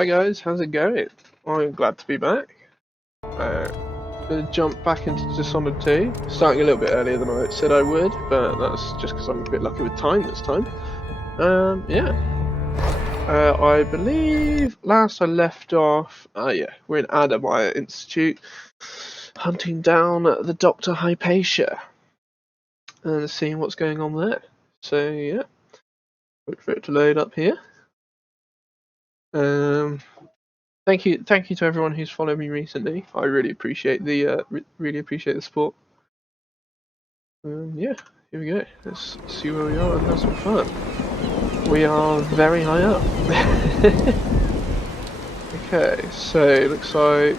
Hi guys, how's it going? I'm glad to be back. Gonna jump back into Dishonored 2, starting a little bit earlier than I said I would, but that's just because I'm a bit lucky with time this time. Yeah. I believe last I left off, we're in Addermire Institute, hunting down the Dr. Hypatia, and seeing what's going on there. So yeah, wait for it to load up here. Thank you to everyone who's followed me recently. I really appreciate the support. Yeah, here we go. Let's see where we are and have some fun. We are very high up. Okay, so it looks like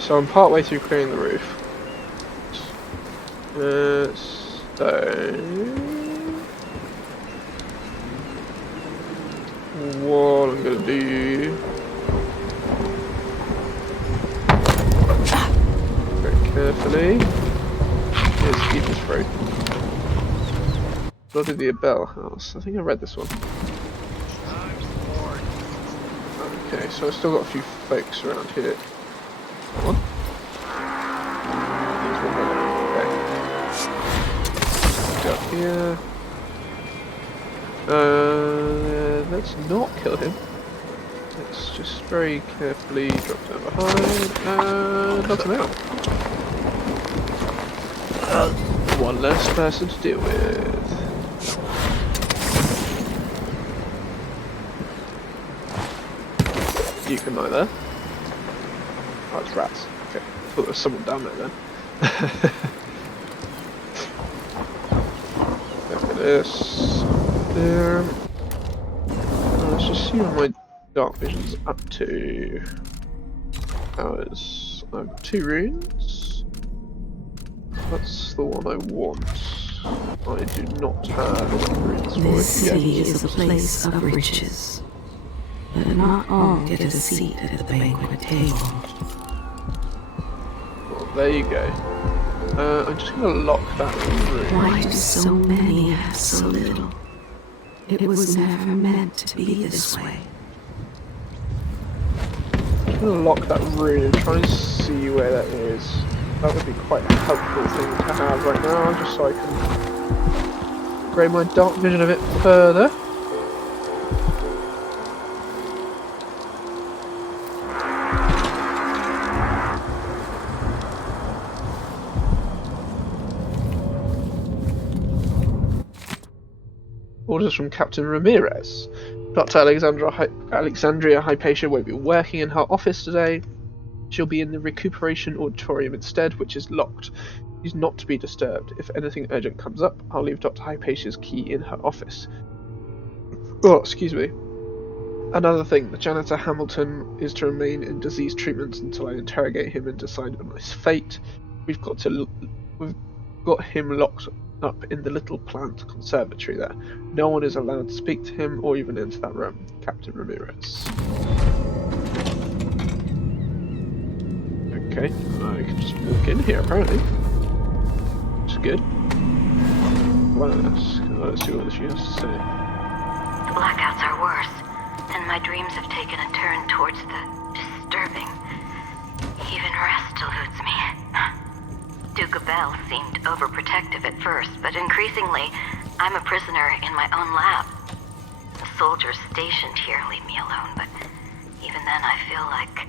So I'm part way through clearing the roof. What I'm gonna do? Very carefully. Is keep this through. Blood of the Bell House. I think I read this one. Okay, so I've still got a few folks around here. Come on. Okay. Go up here. Let's not kill him. Let's just very carefully drop down behind and knock him out. One less person to deal with. You can lie there. Oh, it's rats. Okay, I thought there was someone down there then. Look at this. There. Let's just see what my dark vision's up to. Powers. I have 2 runes. That's the one I want. I do not have runes for it yet. This city is a place of riches, but not all get a seat at the banquet table. Well, there you go. I'm just going to lock that room. Why do so many have so little? It was never meant to be this way. I'm going to lock that room and try and see where that is. That would be quite a helpful thing to have right now, just so I can upgrade my dark vision a bit further. Orders from Captain Ramirez. Dr. Alexandria Hypatia won't be working in her office today. She'll be in the recuperation auditorium instead, which is locked. She's not to be disturbed. If anything urgent comes up, I'll leave Dr. Hypatia's key in her office. Oh, excuse me. Another thing, the janitor Hamilton is to remain in disease treatment until I interrogate him and decide on his fate. We've got him locked up in the little plant conservatory there. No one is allowed to speak to him or even enter that room. Captain Ramirez. Okay, I can just walk in here apparently. Which is good. Well, let's see what she has to say. The blackouts are worse, and my dreams have taken a turn towards the disturbing. Even rest eludes me. Duke Bell seemed overprotective at first, but increasingly, I'm a prisoner in my own lab. The soldiers stationed here leave me alone, but even then I feel like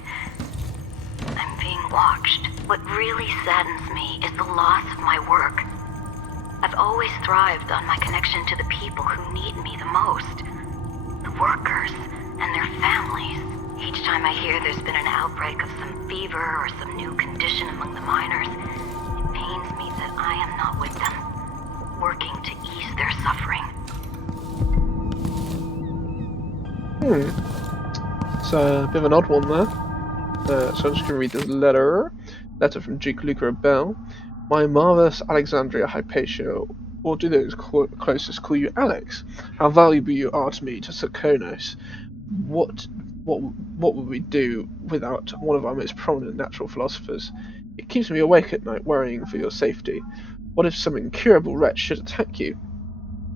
I'm being watched. What really saddens me is the loss of my work. I've always thrived on my connection to the people who need me the most. The workers and their families. Each time I hear there's been an outbreak of some fever or some new condition among the miners, it pains me that I am not with them, working to ease their suffering. It's a bit of an odd one there. So I'm just going to read this letter. Letter from Duke Luca Bell. My marvelous Alexandria Hypatia, or do those closest call you Alex? How valuable you are to me, to Sarkonos. What would we do without one of our most prominent natural philosophers? It keeps me awake at night, worrying for your safety. What if some incurable wretch should attack you?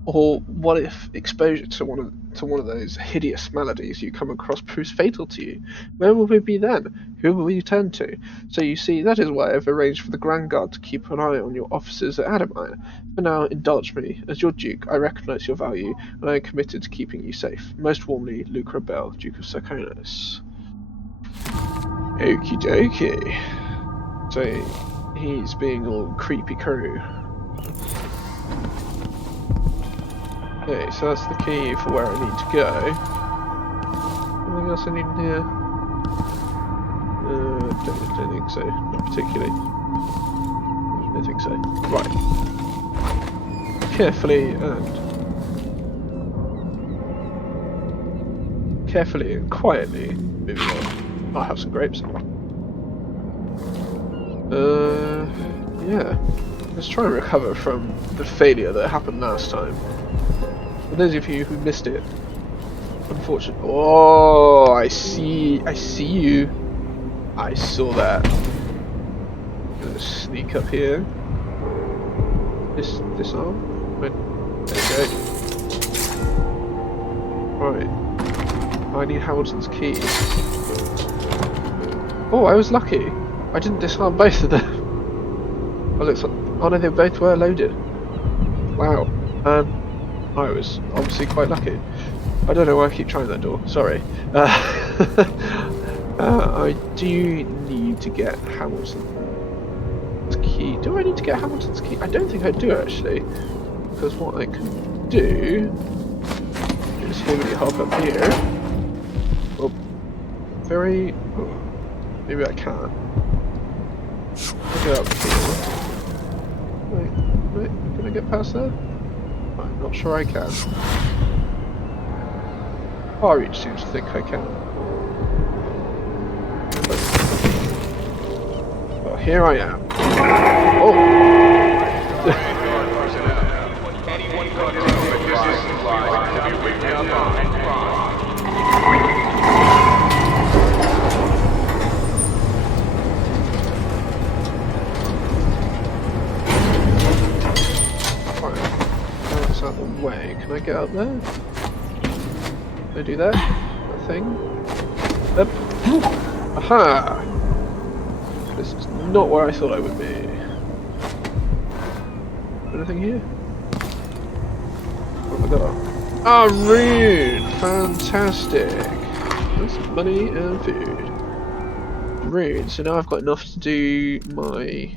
Or what if exposure to one of those hideous maladies you come across proves fatal to you? Where will we be then? Who will you turn to? So you see, that is why I've arranged for the Grand Guard to keep an eye on your officers at Addermire. For now, indulge me. As your Duke, I recognise your value, and I am committed to keeping you safe. Most warmly, Luke Rebel, Duke of Sarkonos. Okie dokie. So he's being all creepy crew. Okay, so that's the key for where I need to go. Anything else I need in here? Don't think so. Not particularly. Don't think so. Right. Carefully and quietly moving on. I'll have some grapes. Yeah. Let's try and recover from the failure that happened last time. For those of you who missed it, unfortunately. Oh, I see you. I saw that. I'm gonna sneak up here. Disarm. Right. There we go. Right. I need Hamilton's key. Oh, I was lucky. I didn't disarm both of them. Oh, looks like. Oh no, they both were loaded. Wow. I was obviously quite lucky. I don't know why I keep trying that door. Sorry. I do need to get Hamilton's key. Do I need to get Hamilton's key? I don't think I do actually. Because what I can do is heavily hop up here. Oh, very. Oh, maybe I can't. I'll get up here. Wait, can I get past there? I'm not sure I can. Reach seems to think I can. Well, here I am. Oh! That's out of the way. Can I get up there? Can I do that? That thing? Up. Aha! This is not where I thought I would be. Anything here? What have I got? Ah, rune! Fantastic! That's money and food. Rune, so now I've got enough to do my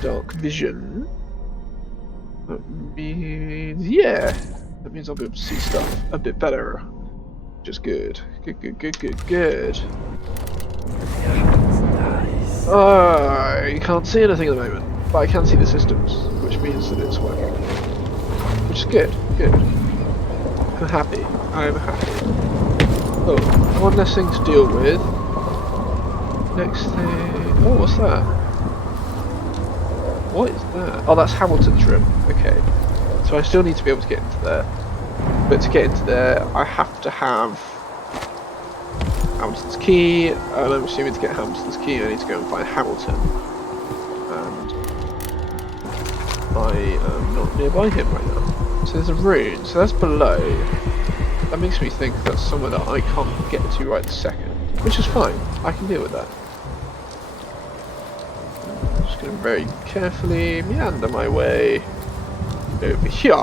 dark vision. That means, yeah! That means I'll be able to see stuff a bit better. Which is good. Good. You can't see anything at the moment, but I can see the systems, which means that it's working. Which is good. I'm happy. I'm happy. Oh, one less thing to deal with. Next thing... Oh, what's that? What is that? Oh, that's Hamilton's room. Okay. So I still need to be able to get into there. But to get into there, I have to have Hamilton's key, and I'm assuming to get Hamilton's key I need to go and find Hamilton. And I am not nearby him right now. So there's a rune, so that's below. That makes me think that's somewhere that I can't get to right this second. Which is fine, I can deal with that. I'm just going to very carefully meander my way over here.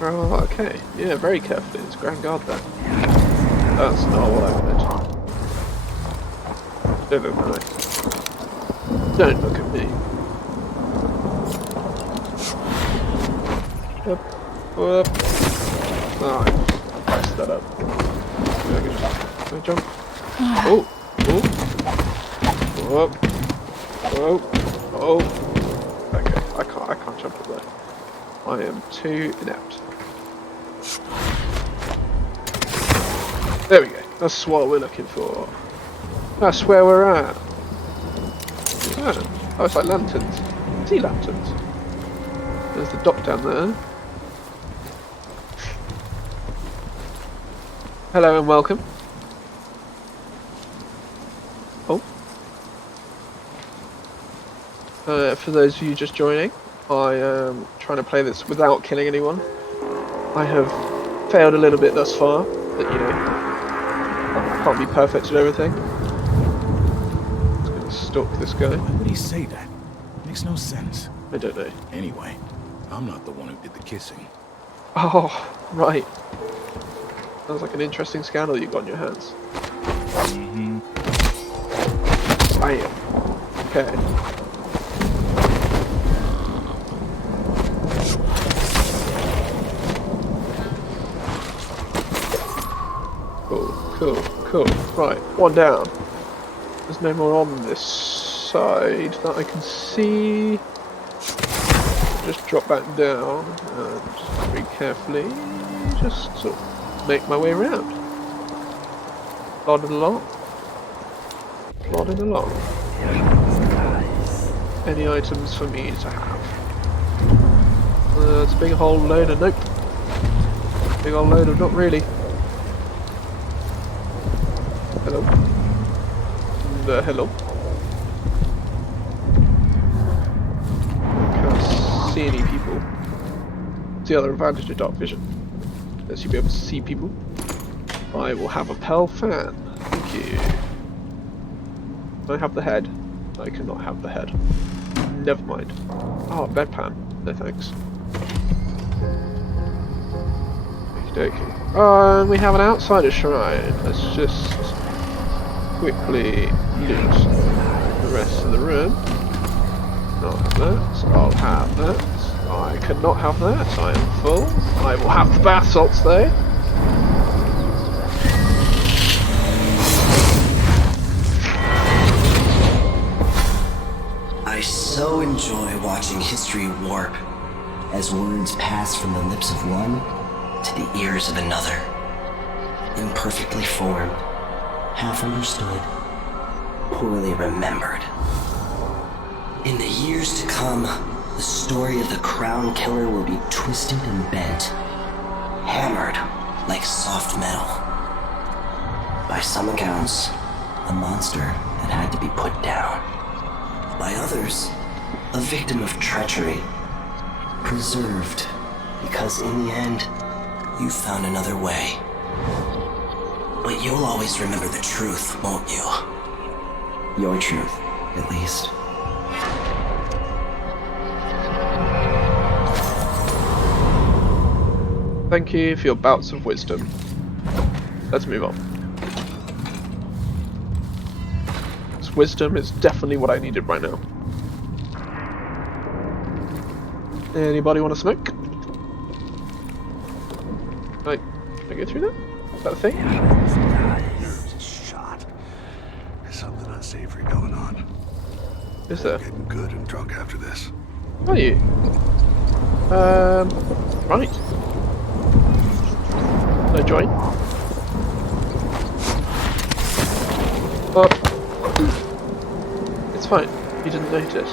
Oh, okay. Yeah, very carefully. There's Grand Guard there. That's not what I wanted. Don't look at me. Don't look at me. Up. Oh, I messed that up. Can I jump? Oh! Okay, I can't jump up there. I am too inept. There we go. That's what we're looking for. That's where we're at. Oh, it's like lanterns. Sea lanterns. There's the dock down there. Hello and welcome. Oh. For those of you just joining, I am trying to play this without killing anyone. I have failed a little bit thus far, but you know, can't be perfect at everything. Just gonna stalk this guy. Why would he say that? Makes no sense. I don't know. Anyway, I'm not the one who did the kissing. Oh, right. Sounds like an interesting scandal you've got on your hands. Mm-hmm. Bam. Okay. Cool. Right, one down. There's no more on this side that I can see. Just drop back down and very carefully just sort of make my way around. Plodding along. Any items for me to have? It's a big whole load of nope. Big old load of not really. Hello. Hello. Can't see any people. It's the other advantage of dark vision. Lets you be able to see people. I will have a Pel fan. Thank you. Can I have the head? I cannot have the head. Never mind. Oh, bedpan. No thanks. Okie dokie. We have an outsider shrine. Let's just quickly loot the rest of the room. Not have that. I'll have that. I cannot have that. I am full. I will have the bath salts though. I so enjoy watching history warp as words pass from the lips of one to the ears of another. Imperfectly formed, half understood, poorly remembered. In the years to come, the story of the Crown Killer will be twisted and bent, hammered like soft metal. By some accounts, a monster that had to be put down. By others, a victim of treachery, preserved because in the end, you found another way. But you'll always remember the truth, won't you? Your truth, at least. Thank you for your bouts of wisdom. Let's move on. This wisdom is definitely what I needed right now. Anybody want to smoke? Can I go through that? Is that a thing? Nerves shot. There's something unsavory going on. Is there? I'm getting good and drunk after this. Are you? Right. No join. But it's fine. You didn't notice.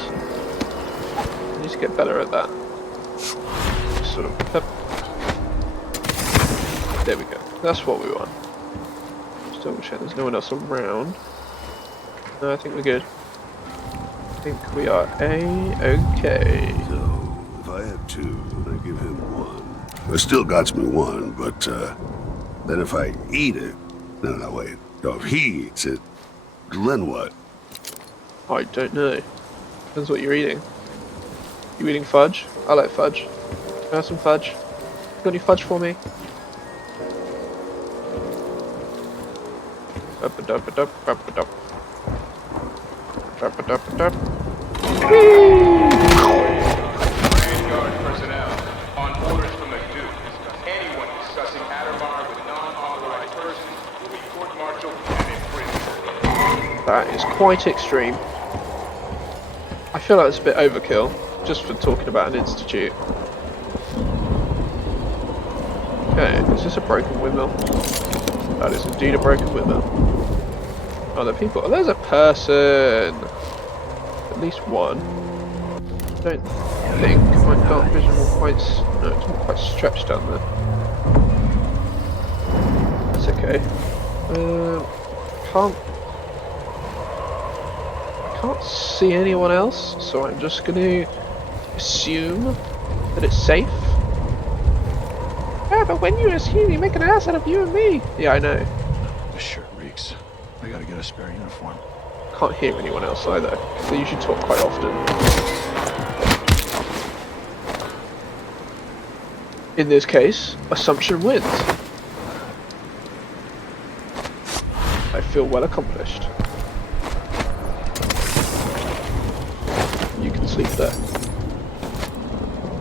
I need to get better at that. Just sort of. There we go. That's what we want. Just double check. There's no one else around. No, I think we're good. I think we are A-okay. So, if I have two, I give him one. It still got me one, but then if I eat it, no, wait. No, if he eats it, then what? I don't know. Depends what you're eating. You eating fudge? I like fudge. Can I have some fudge? Got any fudge for me? Vanguard personnel, on orders from the Duke, anyone discussing Addermire with non-authorized persons will be court-martialed and imprisoned. That is quite extreme. I feel like it's a bit overkill, just for talking about an institute. Okay, is this a broken windmill? That is indeed a broken windmill. Oh, there are people. Oh, there's a person! At least one. I don't think my dark vision will quite... No, it's not quite stretched down there. That's okay. can't see anyone else, so I'm just going to assume that it's safe. Yeah, but when you assume, you make an ass out of you and me. Yeah, I know. This shirt reeks. I gotta get a spare uniform. Can't hear anyone else either. They usually talk quite often. In this case, assumption wins. I feel well accomplished. You can sleep there.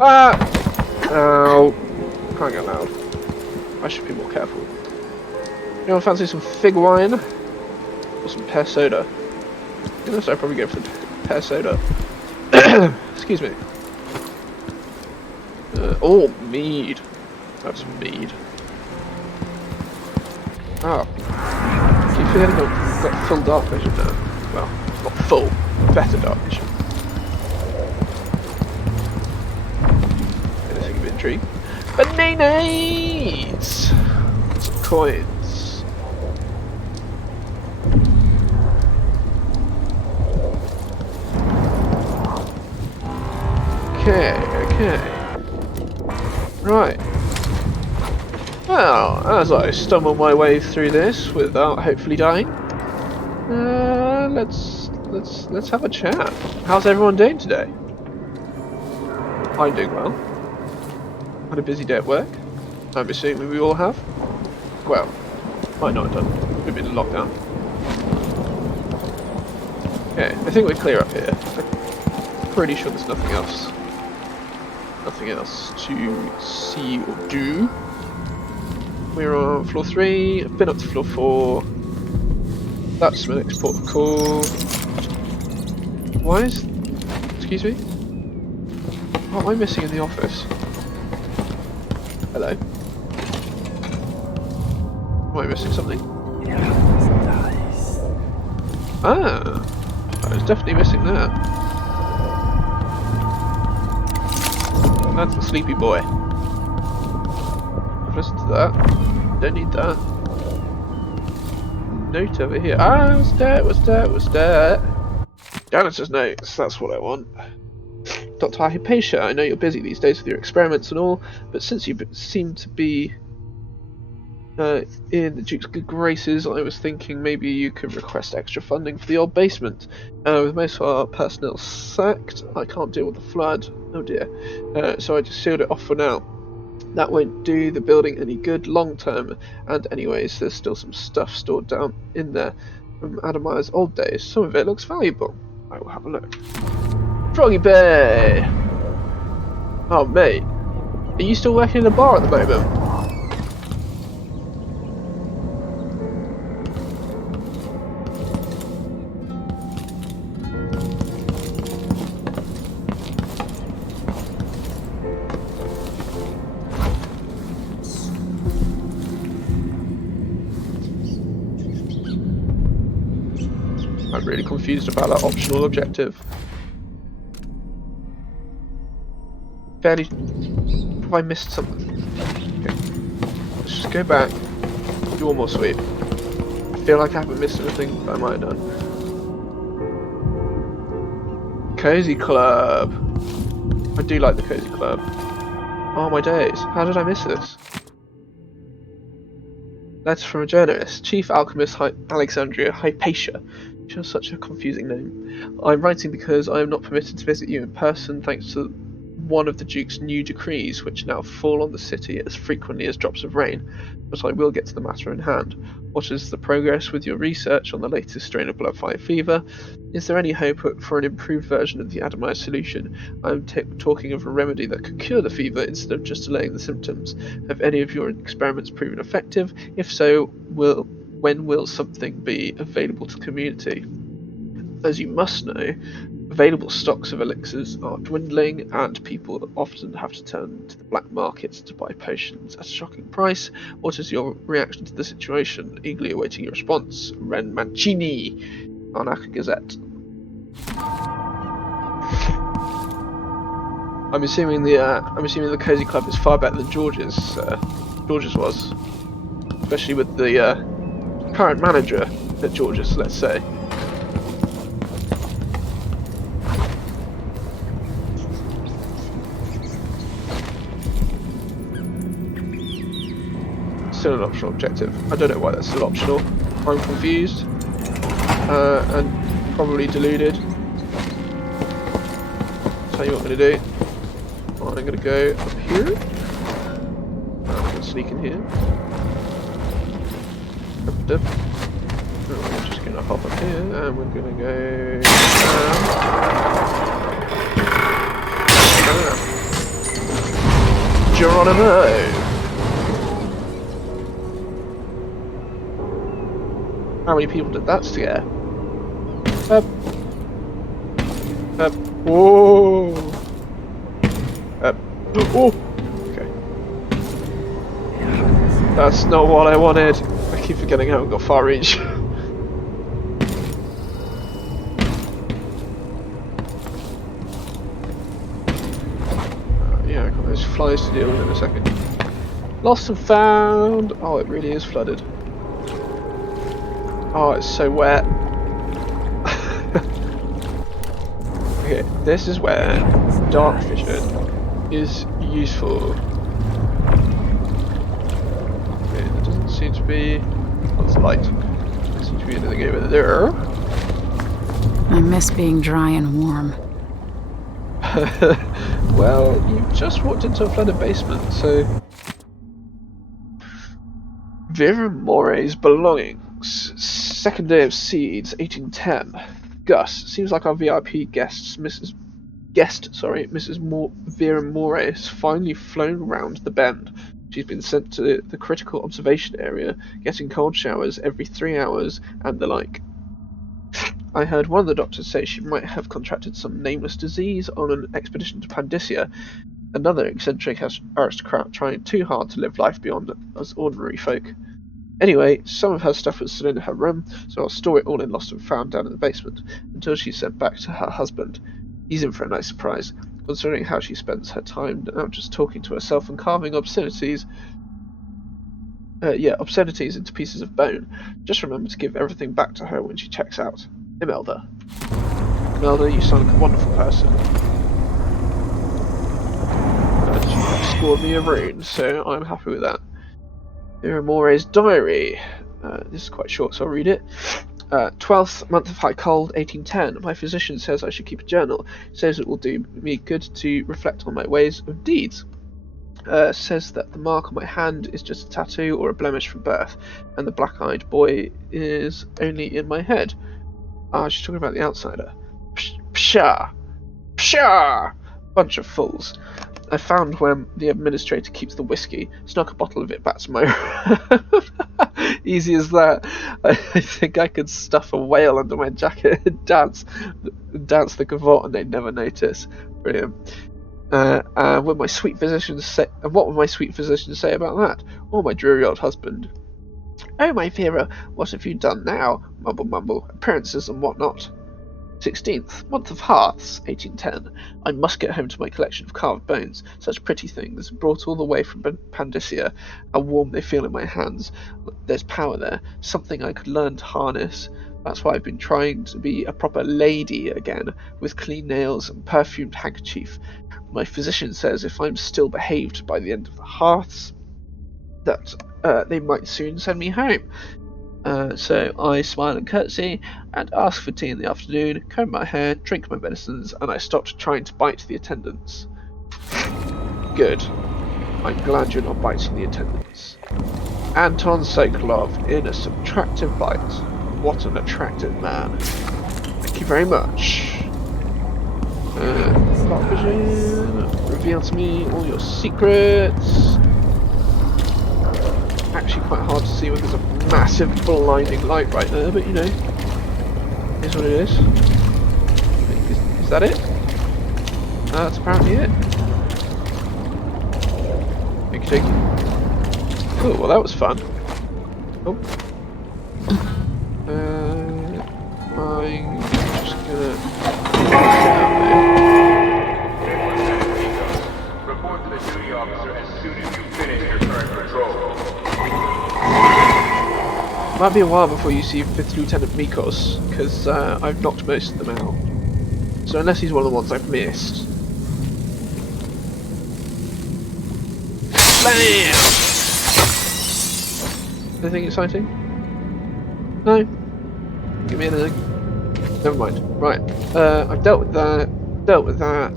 Ah! Ow. Can't get loud. I should be more careful. Anyone fancy some fig wine? Or some pear soda? I guess I'd probably go for the pear soda. Excuse me. Oh, mead. That's mead. Oh. Keep forgetting I've got full dark vision now. Well, not full. Better dark vision. Anything of intrigue? Bananas! Some coins. Okay. Right. Well, as I stumble my way through this without hopefully dying, let's have a chat. How's everyone doing today? I'm doing well. Had a busy day at work. I'm assuming we all have. Well, might not have done. We've been in lockdown. Okay, I think we're clear up here. I'm pretty sure there's nothing else. Nothing else to see or do. We're on floor 3. I've been up to floor 4. That's my next port of call. Why is... Excuse me? What am I missing in the office? Hello? Am I missing something? Ah! I was definitely missing that. That's the sleepy boy. Listen to that. Don't need that. Note over here. Ah, what's that? Janitor's notes, that's what I want. Dr. Hypatia, I know you're busy these days with your experiments and all, but since you seem to be in the Duke's good graces, I was thinking maybe you could request extra funding for the old basement. With most of our personnel sacked, I can't deal with the flood. Oh dear. So I just sealed it off for now. That won't do the building any good long term, and anyways, there's still some stuff stored down in there from Addermire's old days. Some of it looks valuable. I will have a look. Froggy Bay! Oh mate, are you still working in a bar at the moment? I'm really confused about that optional objective. Fairly... Have I missed something? Okay. Let's just go back. Do one more sweep. I feel like I haven't missed anything, but I might have done. Cozy Club. I do like the Cozy Club. Oh my days, how did I miss this? Letter from a journalist. Chief Alchemist Alexandria Hypatia. She has such a confusing name. I'm writing because I am not permitted to visit you in person thanks to one of the Duke's new decrees, which now fall on the city as frequently as drops of rain. But I will get to the matter in hand. What is the progress with your research on the latest strain of blood-fire fever? Is there any hope for an improved version of the Addermire solution? I'm talking of a remedy that could cure the fever instead of just delaying the symptoms. Have any of your experiments proven effective? If so, when will something be available to the community? As you must know, available stocks of elixirs are dwindling, and people often have to turn to the black market to buy potions at a shocking price. What is your reaction to the situation? Eagerly awaiting your response. Ren Mancini, Arnaca Gazette. I'm assuming the Cozy Club is far better than George's. George's was, especially with the current manager at George's, let's say. still an optional objective. I don't know why that's still optional. I'm confused. And probably deluded. Tell you what I'm going to do. I'm going to go up here. I'm going to sneak in here. We're just going to hop up here, and we're going to go Geronimo! How many people did that scare? Whoa! Oh! Okay. That's not what I wanted. I keep forgetting I haven't got far reach. Yeah, I've got those flies to deal with in a second. Lost and found! Oh, it really is flooded. Oh, it's so wet. Okay, this is where dark vision is useful. Okay, there doesn't seem to be... That's light. There doesn't seem to be anything over there. I miss being dry and warm. Well, you've just walked into a flooded basement, so... Vera More's belongings. Second day of Seeds, 1810. Gus, seems like our VIP guest, Mrs. Vera More has finally flown round the bend. She's been sent to the critical observation area, getting cold showers every 3 hours, and the like. I heard one of the doctors say she might have contracted some nameless disease on an expedition to Pandysia, another eccentric aristocrat trying too hard to live life beyond us ordinary folk. Anyway, some of her stuff was still in her room, so I'll store it all in Lost and Found down in the basement, until she's sent back to her husband. He's in for a nice surprise, considering how she spends her time now just talking to herself and carving obscenities into pieces of bone. Just remember to give everything back to her when she checks out. Imelda. Imelda, you sound like a wonderful person. And you have scored me a rune, so I'm happy with that. Vera More's diary. This is quite short, so I'll read it. 12th month of high cold, 1810. My physician says I should keep a journal. Says it will do me good to reflect on my ways and deeds. Says that the mark on my hand is just a tattoo or a blemish from birth, and the black-eyed boy is only in my head. She's talking about the outsider. Pshaw! Pshaw! Bunch of fools. I found where the administrator keeps the whiskey, snuck a bottle of it back to my room. Easy as that. I think I could stuff a whale under my jacket and dance the gavotte and they'd never notice. Brilliant. What would my sweet physicians say about that? Or my dreary old husband? Oh, my Vera, what have you done now? Mumble, mumble, appearances and whatnot. 16th, month of Hearths, 1810. I must get home to my collection of carved bones, such pretty things, brought all the way from Pandysia. How warm they feel in my hands. There's power there, something I could learn to harness. That's why I've been trying to be a proper lady again, with clean nails and perfumed handkerchief. My physician says if I'm still behaved by the end of the Hearths, that they might soon send me home. So I smile and curtsy, and ask for tea in the afternoon, comb my hair, drink my medicines, and I stopped trying to bite the attendants. Good. I'm glad you're not biting the attendants. Anton Sokolov in a subtractive bite. What an attractive man. Thank you very much. Dark vision. Reveal to me all your secrets. Actually quite hard to see when there's a massive blinding light right there, but you know, here's what it is. Is that it? That's apparently it. Okie dokie. Cool, well that was fun. Oh. I'm just gonna report to the duty officer as soon as you finish your current patrol. Might be a while before you see 5th Lieutenant Mikos, because I've knocked most of them out. So unless he's one of the ones I've missed. Bam! Anything exciting? No? Give me anything. Never mind. Right. I've dealt with that. Dealt with that.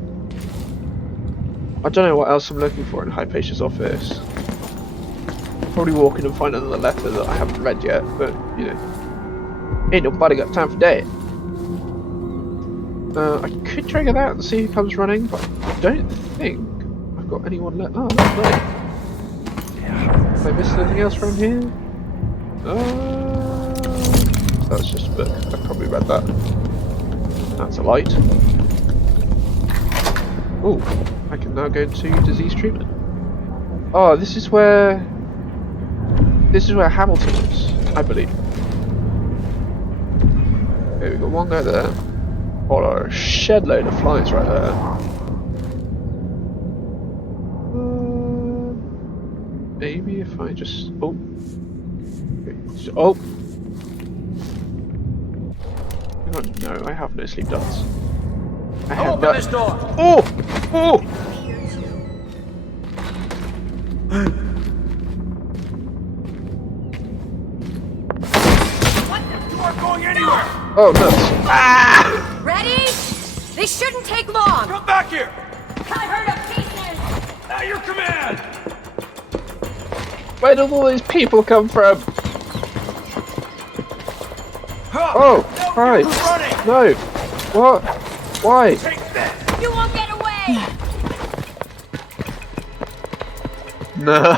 I don't know what else I'm looking for in Hypatia's office. Probably walk in and find another letter that I haven't read yet, but, you know. Ain't nobody got time for that. I could trigger that and see who comes running, but I don't think I've got anyone left. Oh, that's right. Have I missed anything else from here? That's just a book. I've probably read that. That's a light. Oh, I can now go into disease treatment. Oh, this is where Hamilton is, I believe. Okay, we've got one guy there. Oh, a shed load of flies right there. Maybe if I just... Oh. Okay. Oh! No, I have no sleep darts. I have Open this door! Oh! Oh! You aren't going anywhere! Oh, nuts. Ah! Ready? They shouldn't take long. Come back here! Cut her to pieces. At your command! Where did all these people come from? Huh. Oh, No, hi. you're running! No. What? Why? Take that! You won't get away. No.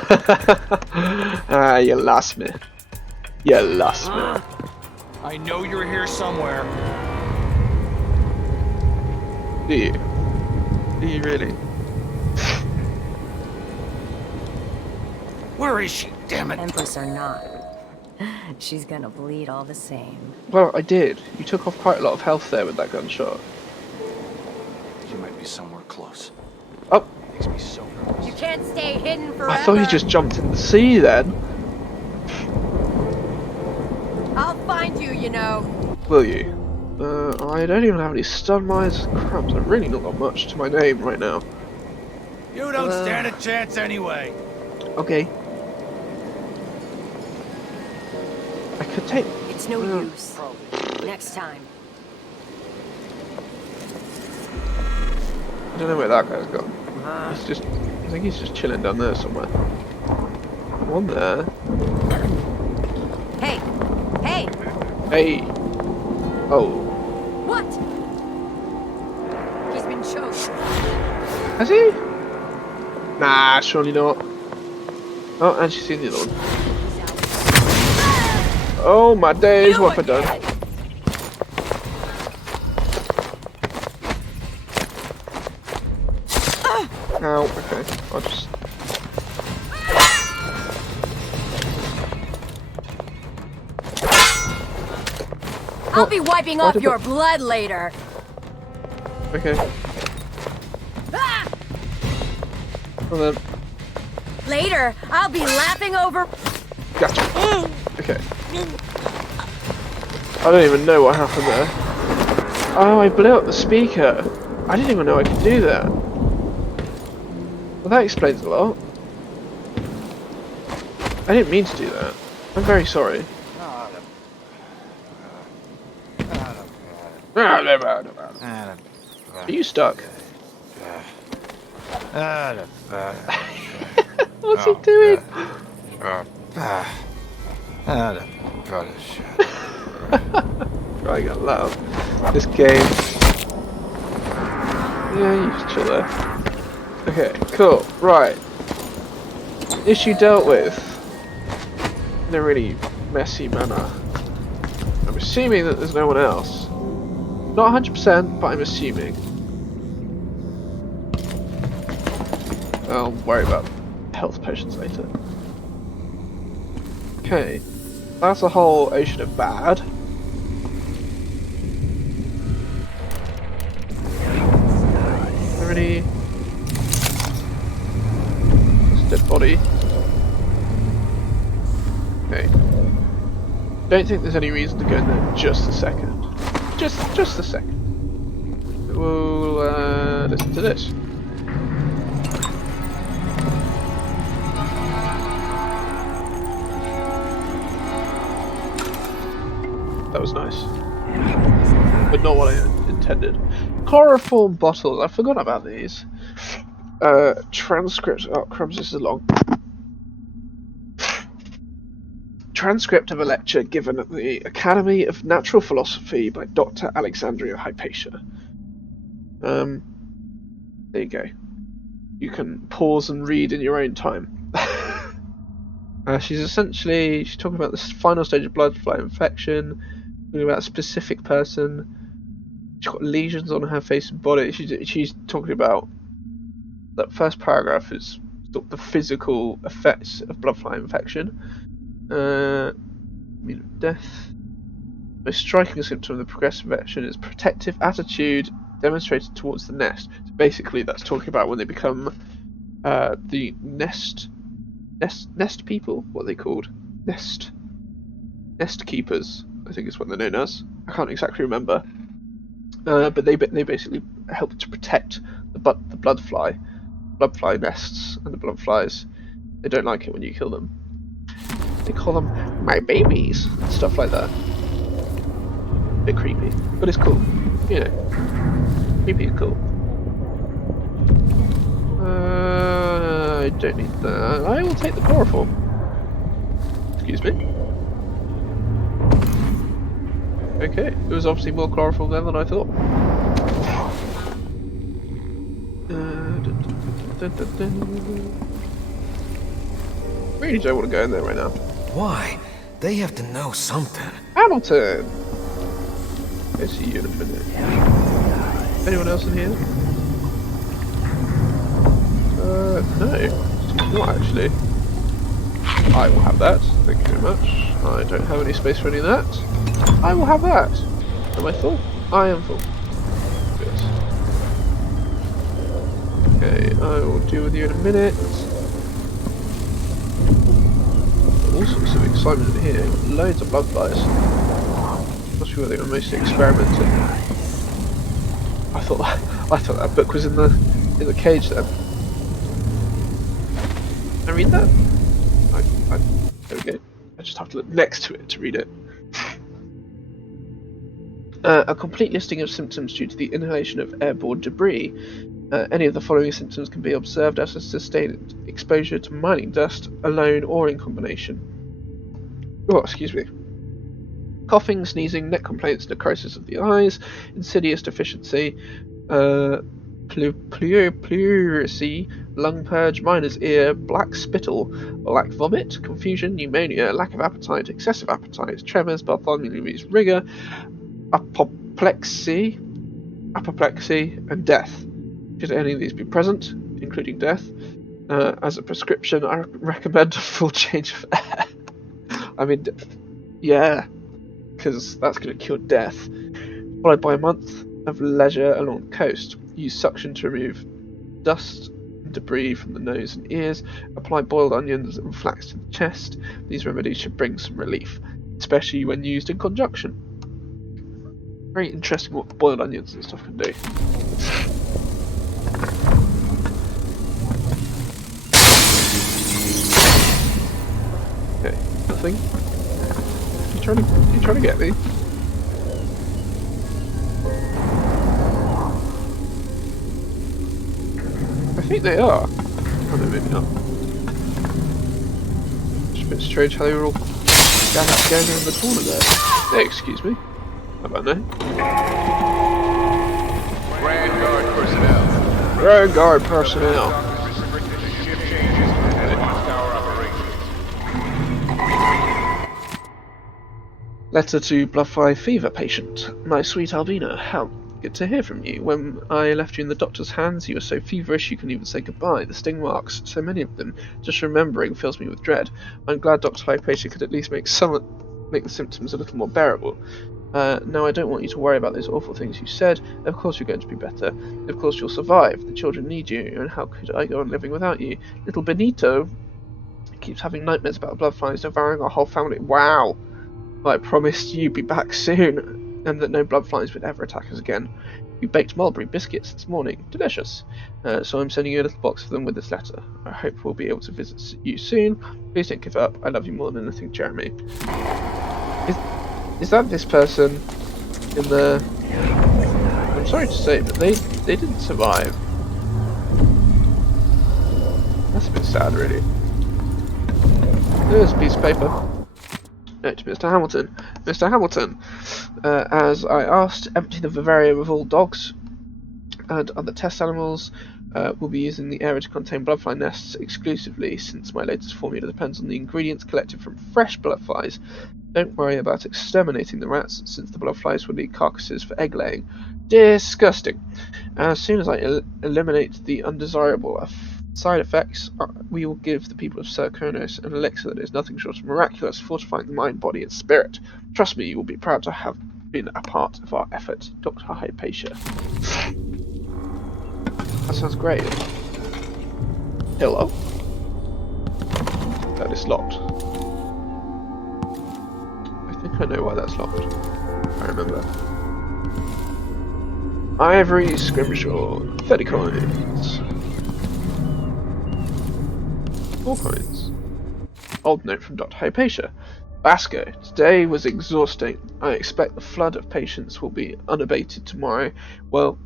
Ah, you lost me. You lost me. I know you're here somewhere. Do you? Do you really? Where is she, damn it? Empress or not, she's gonna bleed all the same. Well, I did. You took off quite a lot of health there with that gunshot. She might be somewhere close. Oh, Makes me so nervous. You can't stay hidden forever. I thought you just jumped in the sea then. I'll find you, you know. Will you? I don't even have any stun mines. Crumbs, I've really not got much to my name right now. You don't stand a chance anyway. Okay. I could take... It's no use. Next time. I don't know where that guy's gone. He's just... I think he's just chilling down there somewhere. One there. Hey! Hey! Hey! Oh. What? He's been choked. Has he? Nah, surely not. Oh, and she's seen the other one. Oh my days, what have I done? Ow, okay. I'll just... I'll be wiping why off did your that- blood later. Okay. Ah! Well then. Later, I'll be laughing over. Gotcha. Okay. I don't even know what happened there. Oh, I blew up the speaker. I didn't even know I could do that. Well, that explains a lot. I didn't mean to do that. I'm very sorry. Are you stuck? What's he doing? Trying to loud. This game. Yeah, you just chill there. Okay, cool. Right. Issue dealt with in a really messy manner. I'm assuming that there's no one else. Not 100%, but I'm assuming. I'll worry about health potions later. Okay. That's a whole ocean of bad. Already. Dead body. Okay. Don't think there's any reason to go in there just a second. Just a second. We'll listen to this. That was nice. But not what I intended. Chloroform bottles. I forgot about these. Transcript. Oh, crumbs, this is long. Transcript of a lecture given at the Academy of Natural Philosophy by Dr. Alexandria Hypatia. There you go. You can pause and read in your own time. She's talking about the final stage of blood flow infection, talking about a specific person. She's got lesions on her face and body. She's talking about that first paragraph is sort of the physical effects of blood flow infection. Death. The most striking symptom of the progressive infection is protective attitude demonstrated towards the nest. So basically, that's talking about when they become the nest people. What are they called? Nest keepers, I think is what they're known as. I can't exactly remember. But they basically help to protect the blood fly nests and the blood flies. They don't like it when you kill them. They call them my babies and stuff like that. A bit creepy, but it's cool. You know, creepy and cool. I don't need that. I will take the chloroform. Excuse me. Okay, it was obviously more chloroform there than I thought. Really don't want to go in there right now. Why? They have to know something. Hamilton! I see you in a minute. Anyone else in here? No. Not actually. I will have that. Thank you very much. I don't have any space for any of that. I will have that. Am I full? I am full. Good. Okay, I will deal with you in a minute. All sorts of excitement in here. Loads of blood flies. Not sure where they were mostly experimenting. I thought that book was in the cage then. Can I read that? There we go. I just have to look next to it to read it. A complete listing of symptoms due to the inhalation of airborne debris. Any of the following symptoms can be observed as a sustained exposure to mining dust, alone or in combination. Oh, excuse me. Coughing, sneezing, neck complaints, necrosis of the eyes, insidious deficiency, pleurisy, lung purge, miner's ear, black spittle, black vomit, confusion, pneumonia, lack of appetite, excessive appetite, tremors, Bartholomew's rigor, apoplexy, and death. Should any of these be present, including death, as a prescription, I recommend a full change of air. I mean, yeah, because that's going to cure death. Followed by a month of leisure along the coast. Use suction to remove dust and debris from the nose and ears. Apply boiled onions and flax to the chest. These remedies should bring some relief, especially when used in conjunction. Very interesting what boiled onions and stuff can do. Okay, nothing. You trying to get me? I think they are. Oh no, maybe not. Just a bit strange how they were all gathered together in the corner there. Hey, excuse me. How about now? Grand Guard personnel. Grand Guard personnel. Letter to Bloodfly Fever patient. My sweet Albina, how good to hear from you. When I left you in the doctor's hands, you were so feverish you couldn't even say goodbye. The sting marks, so many of them. Just remembering fills me with dread. I'm glad Dr. Hypatia could at least make the symptoms a little more bearable. Now I don't want you to worry about those awful things you said. Of course you're going to be better. Of course you'll survive. The children need you, and how could I go on living without you? Little Benito keeps having nightmares about bloodflies devouring our whole family. Wow! I promised you'd be back soon, and that no bloodflies would ever attack us again. You baked mulberry biscuits this morning. Delicious. So I'm sending you a little box of them with this letter. I hope we'll be able to visit you soon. Please don't give up. I love you more than anything, Jeremy. Is that this person in the... I'm sorry to say, but they didn't survive. That's a bit sad, really. There's a piece of paper. Note to Mr. Hamilton. Mr. Hamilton, as I asked, empty the vivarium of all dogs and other test animals. We'll be using the area to contain bloodfly nests exclusively, since my latest formula depends on the ingredients collected from fresh bloodflies. Don't worry about exterminating the rats, since the bloodflies will need carcasses for egg laying. Disgusting. As soon as I eliminate the undesirable side effects, we will give the people of Serkonos an elixir that is nothing short of miraculous, fortifying the mind, body, and spirit. Trust me, you will be proud to have been a part of our effort. Dr. Hypatia. That sounds great. Hello? That is locked. I think I know why that's locked. I remember. Ivory Scrimshaw. 30 coins. 4 coins. Old note from Dr. Hypatia. Basco, today was exhausting. I expect the flood of patients will be unabated tomorrow, well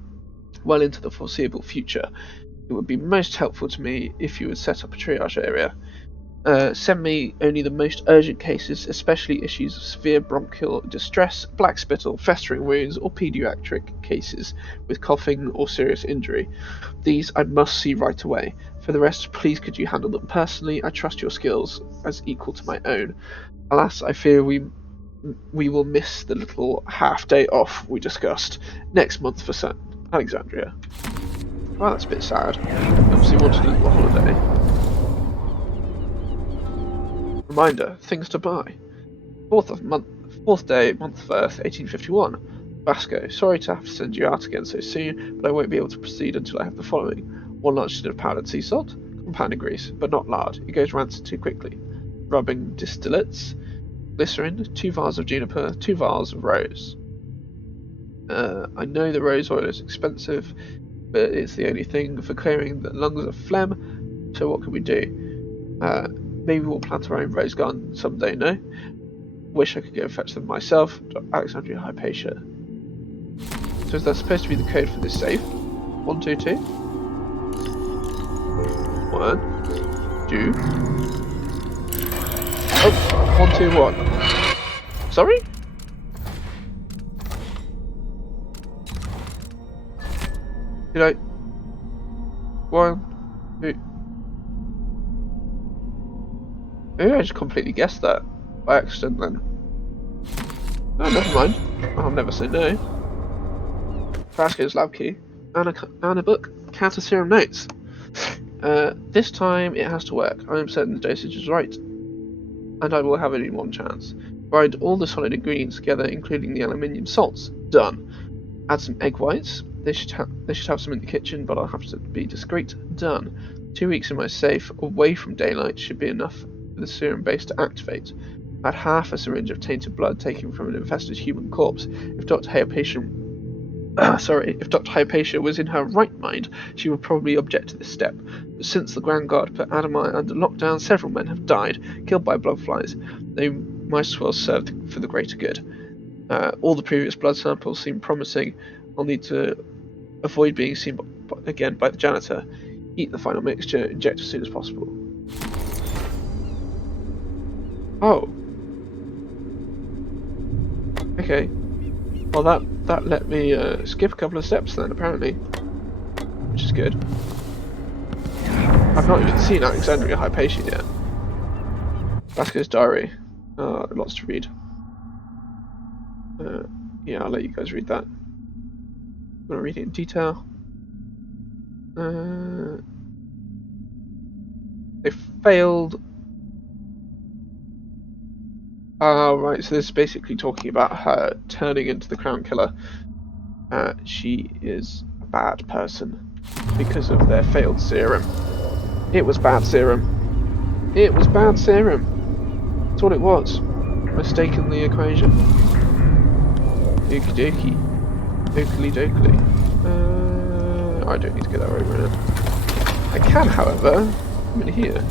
into the foreseeable future. It would be most helpful to me if you would set up a triage area. Send me only the most urgent cases, especially issues of severe bronchial distress, black spittle, festering wounds, or pediatric cases with coughing or serious injury. These I must see right away. For the rest, please could you handle them personally? I trust your skills as equal to my own. Alas, I fear we will miss the little half-day off we discussed next month for Alexandria. Well, that's a bit sad. Obviously wanted a little holiday. Reminder, things to buy. 4th day, month 1st, 1851. Vasco, sorry to have to send you out again so soon, but I won't be able to proceed until I have the following. 1 large tin of powdered sea salt, compounding grease, but not lard, it goes rancid too quickly. Rubbing distillates, glycerin, 2 vials of juniper, 2 vials of rose. I know the rose oil is expensive, but it's the only thing for clearing the lungs of phlegm, so what can we do? Maybe we'll plant our own rose garden someday, no? Wish I could go fetch them myself. Alexandria Hypatia. So is that supposed to be the code for this safe? 122? 1, 2. Oh, 121. Sorry? Did I... 1, 2... Maybe I just completely guessed that by accident then. Oh, never mind. I'll never say no. Vasco's lab key and a book. Counter serum notes. This time it has to work. I am certain the dosage is right, and I will have only 1 chance. Grind all the solid ingredients together, including the aluminium salts. Done. Add some egg whites. They should have some in the kitchen, but I'll have to be discreet. Done. 2 weeks in my safe, away from daylight, should be enough for the serum base to activate. Add half a syringe of tainted blood taken from an infested human corpse. If Dr. Hypatia was in her right mind, she would probably object to this step. But since the Grand Guard put Addermire under lockdown, several men have died, killed by bloodflies. They might as well serve for the greater good. All the previous blood samples seem promising. I'll need to avoid being seen again by the janitor. Eat the final mixture, inject as soon as possible. Oh. Okay. Well, that let me skip a couple of steps then, apparently. Which is good. I've not even seen Alexandria Hypatia yet. Vasco's diary. Lots to read. Yeah, I'll let you guys read that. I'm going to read it in detail. They failed. Right, so this is basically talking about her turning into the Crown Killer. She is a bad person because of their failed serum. It was bad serum. It was bad serum. That's what it was. Mistake in the equation. Okie dokie. Oakley dokley. I don't need to get that right now. I can, however, come in here.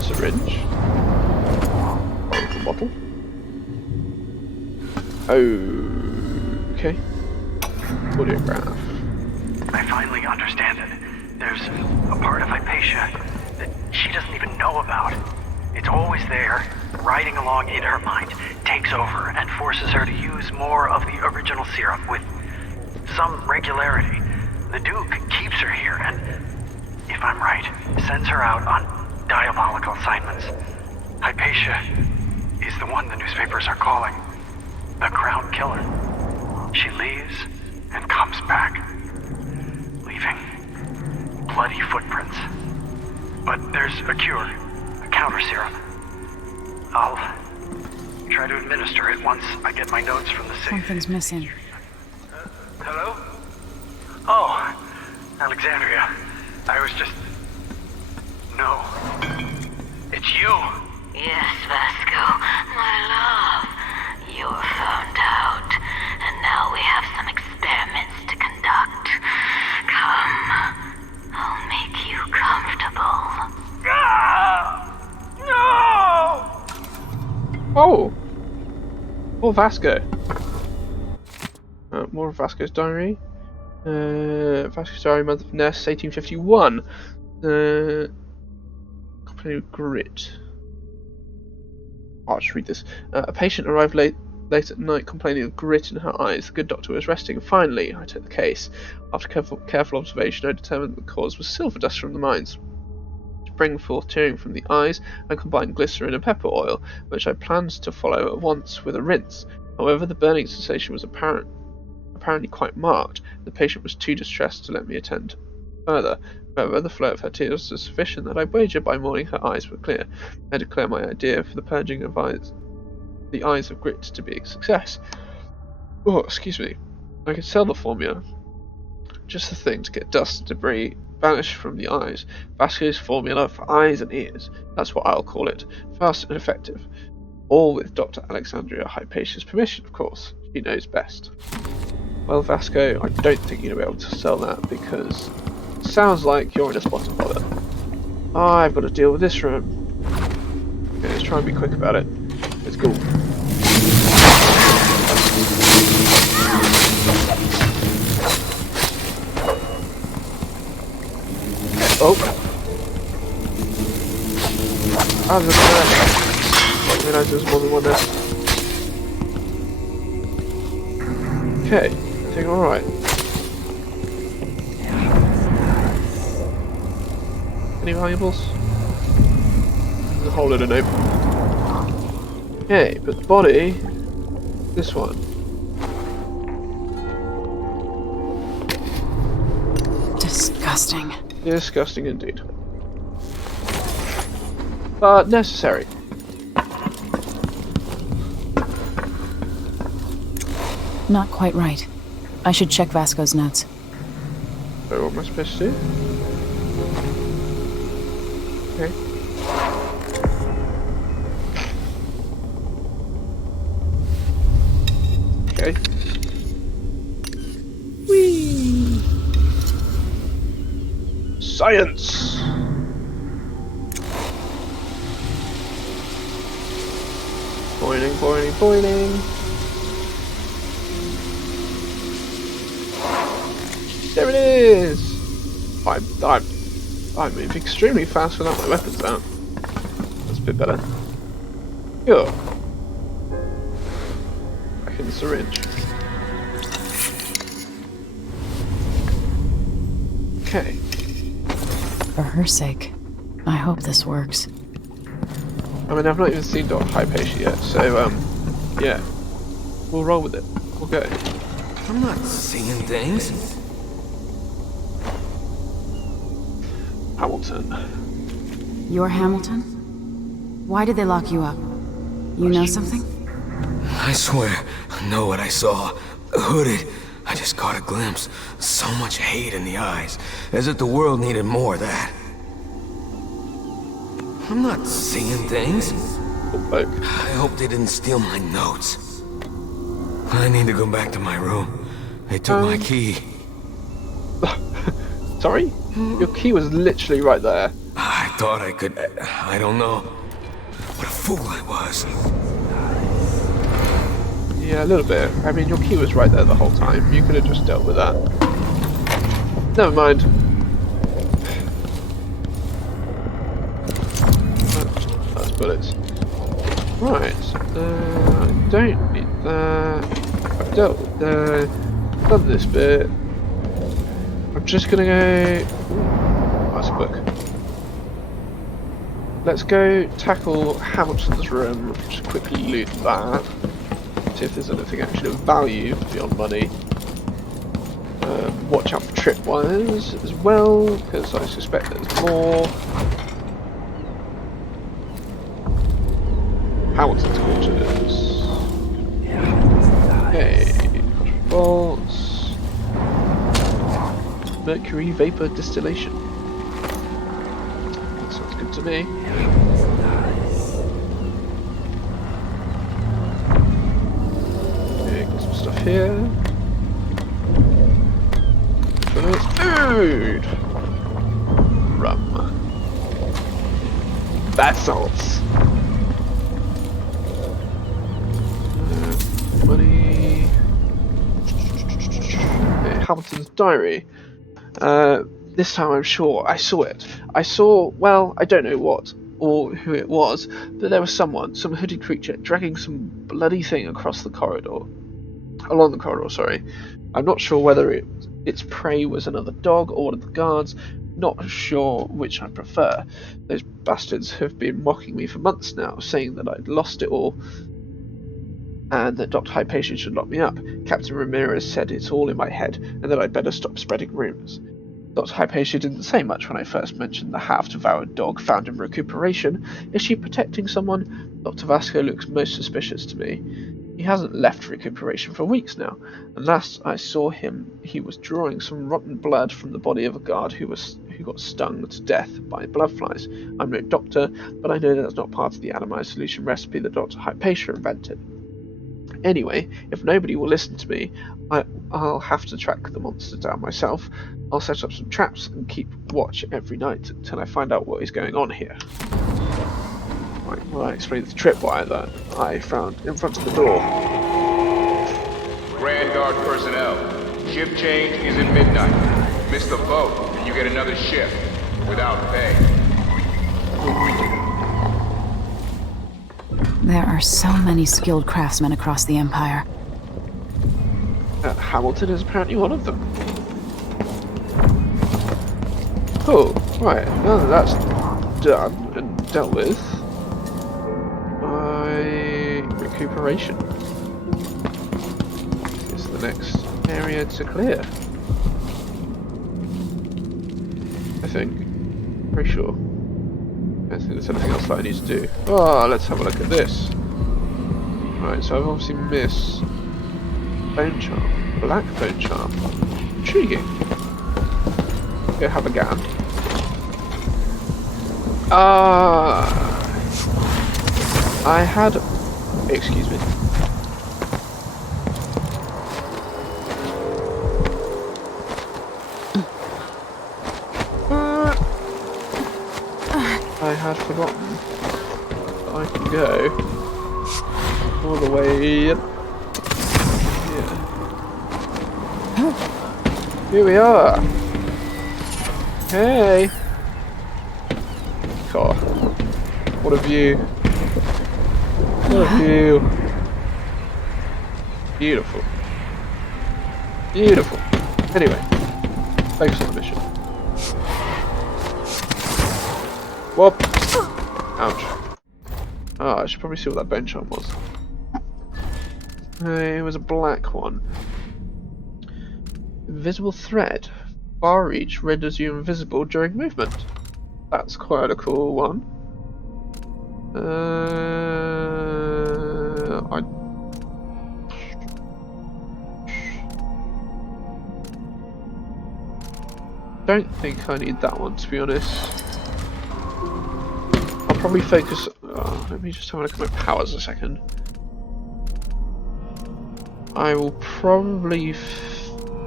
Syringe. Bottle. Okay. Audiograph. I finally understand it. There's a part of Hypatia that she doesn't even know about. It's always there, riding along in her mind, takes over and forces her to use more of the original serum with some regularity. The Duke keeps her here and, if I'm right, sends her out on diabolical assignments. Hypatia is the one the newspapers are calling the Crown Killer. She leaves and comes back, leaving bloody footprints. But there's a cure, a counter serum. I'll try to administer it once I get my notes from the safe. Something's missing. Hello? Oh, Alexandria. I was just... No. It's you. Yes, Vasco, my love. You were found out, and now we have some experiments to conduct. Come, I'll make you comfortable. No! Oh! More Vasco. More of Vasco's diary. Vasco's diary, month of Nurse, 1851. Complaining of grit. I'll just read this. A patient arrived late at night complaining of grit in her eyes. The good doctor was resting. Finally, I took the case. After careful observation, I determined that the cause was silver dust from the mines. To bring forth tearing from the eyes, I combined glycerin and pepper oil, which I planned to follow at once with a rinse. However, the burning sensation was apparently quite marked. The patient was too distressed to let me attend further. However, the flow of her tears was sufficient that I wagered by morning her eyes were clear. I declare my idea for the purging of the eyes of grit to be a success. Oh, excuse me. I could sell the formula. Just the thing to get dust and debris banished from the eyes. Vasco's formula for eyes and ears. That's what I'll call it. Fast and effective. All with Dr. Alexandria Hypatia's permission, of course. She knows best. Well, Vasco, I don't think you'll be able to sell that because it sounds like you're in a spot of bother. I've got to deal with this room. Okay, let's try and be quick about it. Let's go. Oh! I was I didn't realise there was more than one there. Okay, I think I'm alright. Any valuables? There's a whole load of nope. Okay, but the body... this one. Disgusting. Disgusting indeed. But necessary. Not quite right. I should check Vasco's notes. So what am I supposed to do? Okay. Okay. Whee! Science! Boiling, boiling, boiling. There it is! I move extremely fast without my weapons out. That's a bit better. Good. Back in the syringe. Okay. For her sake, I hope this works. I mean, I've not even seen Dr. Hypatia yet, so, yeah. We'll roll with it. We'll go. I'm not seeing things. Hamilton. You're Hamilton? Why did they lock you up? You know something? I swear, I know what I saw. Hooded. I just caught a glimpse. So much hate in the eyes. As if the world needed more of that. I'm not seeing things. I hope they didn't steal my notes. I need to go back to my room. They took my key. Sorry? Your key was literally right there. I thought I could... I don't know. What a fool I was. Yeah, a little bit. I mean, your key was right there the whole time. You could have just dealt with that. Never mind. That's bullets. Right. I don't need that. I've dealt with that. Done this bit. I'm just gonna go. Ooh, that's a book. Let's go tackle Hamilton's room. Just quickly loot that. See if there's anything actually of value beyond money. Watch out for tripwires as well, because I suspect there's more. Hamilton's quarters. Okay, bolts. Mercury vapor distillation. That sounds good to me. Okay, got some stuff here. Food! Rum. Bath salts. Money. Okay, Hamilton's diary. This time I'm sure I saw it. I saw, well, I don't know what or who it was, but there was someone, some hooded creature, dragging some bloody thing across the corridor. Along the corridor, sorry. I'm not sure whether its prey was another dog or one of the guards. Not sure which I prefer. Those bastards have been mocking me for months now, saying that I'd lost it all and that Dr. Hypatia should lock me up. Captain Ramirez said it's all in my head and that I'd better stop spreading rumours. Dr. Hypatia didn't say much when I first mentioned the half-devoured dog found in recuperation. Is she protecting someone? Dr. Vasco looks most suspicious to me. He hasn't left recuperation for weeks now, and last I saw him he was drawing some rotten blood from the body of a guard who got stung to death by blood flies. I'm no doctor, but I know that's not part of the Addermire solution recipe that Dr. Hypatia invented. Anyway, if nobody will listen to me, I'll have to track the monster down myself. I'll set up some traps and keep watch every night until I find out what is going on here. Right, well, I explained the tripwire that I found in front of the door. Grand Guard personnel, shift change is at midnight. Miss the boat, and you get another shift without pay. There are so many skilled craftsmen across the Empire. Hamilton is apparently one of them. Cool. Right, now that that's done and dealt with, recuperation is the next area to clear. I think. Pretty sure. I don't think there's anything else that I need to do. Oh, let's have a look at this. Right, so I've obviously missed bone charm, black bone charm. Intriguing. Go have a gan. I had. Excuse me. I had forgotten that I can go all the way here. Here we are. Hey. God, what a view. What a view. Beautiful. Beautiful. Anyway, focus on the mission. Whoop! Ouch. Oh, I should probably see what that bone charm was. It was a black one. Invisible thread. Far reach renders you invisible during movement. That's quite a cool one. I don't think I need that one, to be honest. I'll probably focus. Oh, let me just have a look at my powers a second. I will probably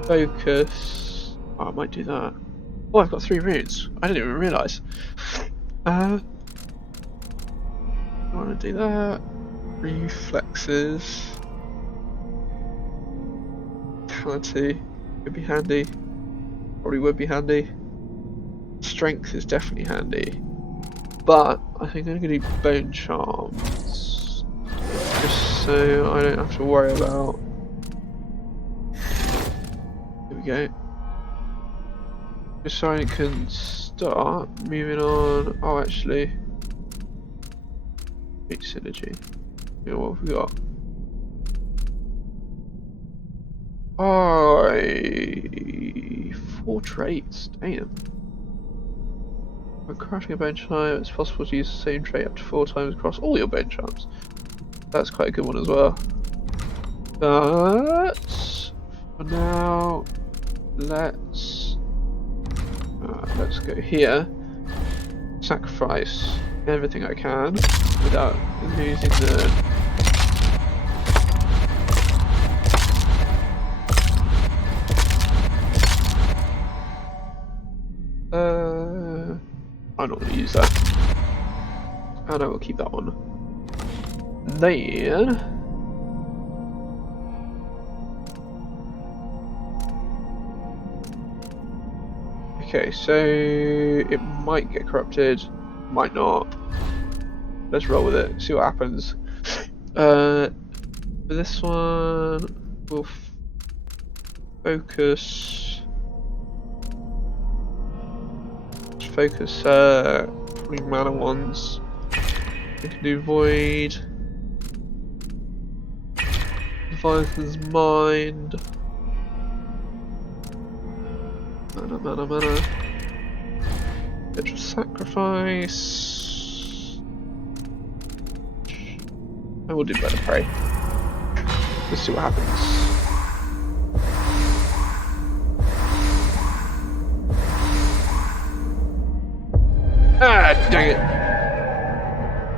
focus. Oh, I might do that. Oh, I've got 3 runes. I didn't even realise. I want to do that. Reflexes. Vitality could be handy. Probably would be handy. Strength is definitely handy. But I think I'm going to do Bone Charms. Just so I don't have to worry about... Here we go. Just so I can start moving on. Oh, actually. Great synergy. You know what have we got? Oh, 4 traits. Damn. When crafting a bone charm, it's possible to use the same trait up to 4 times across all your bone charms. That's quite a good one as well. But for now, let's go here. Sacrifice everything I can without losing the. I'm not going to use that. And I will keep that one. Then... Okay, so it might get corrupted, might not. Let's roll with it, see what happens. For this one, we'll focus... Focus probably mana ones. We can do Void. Leviathan's Mind. Mana. Extra Sacrifice. I will do Better Prey. Let's see what happens. Ah, dang it.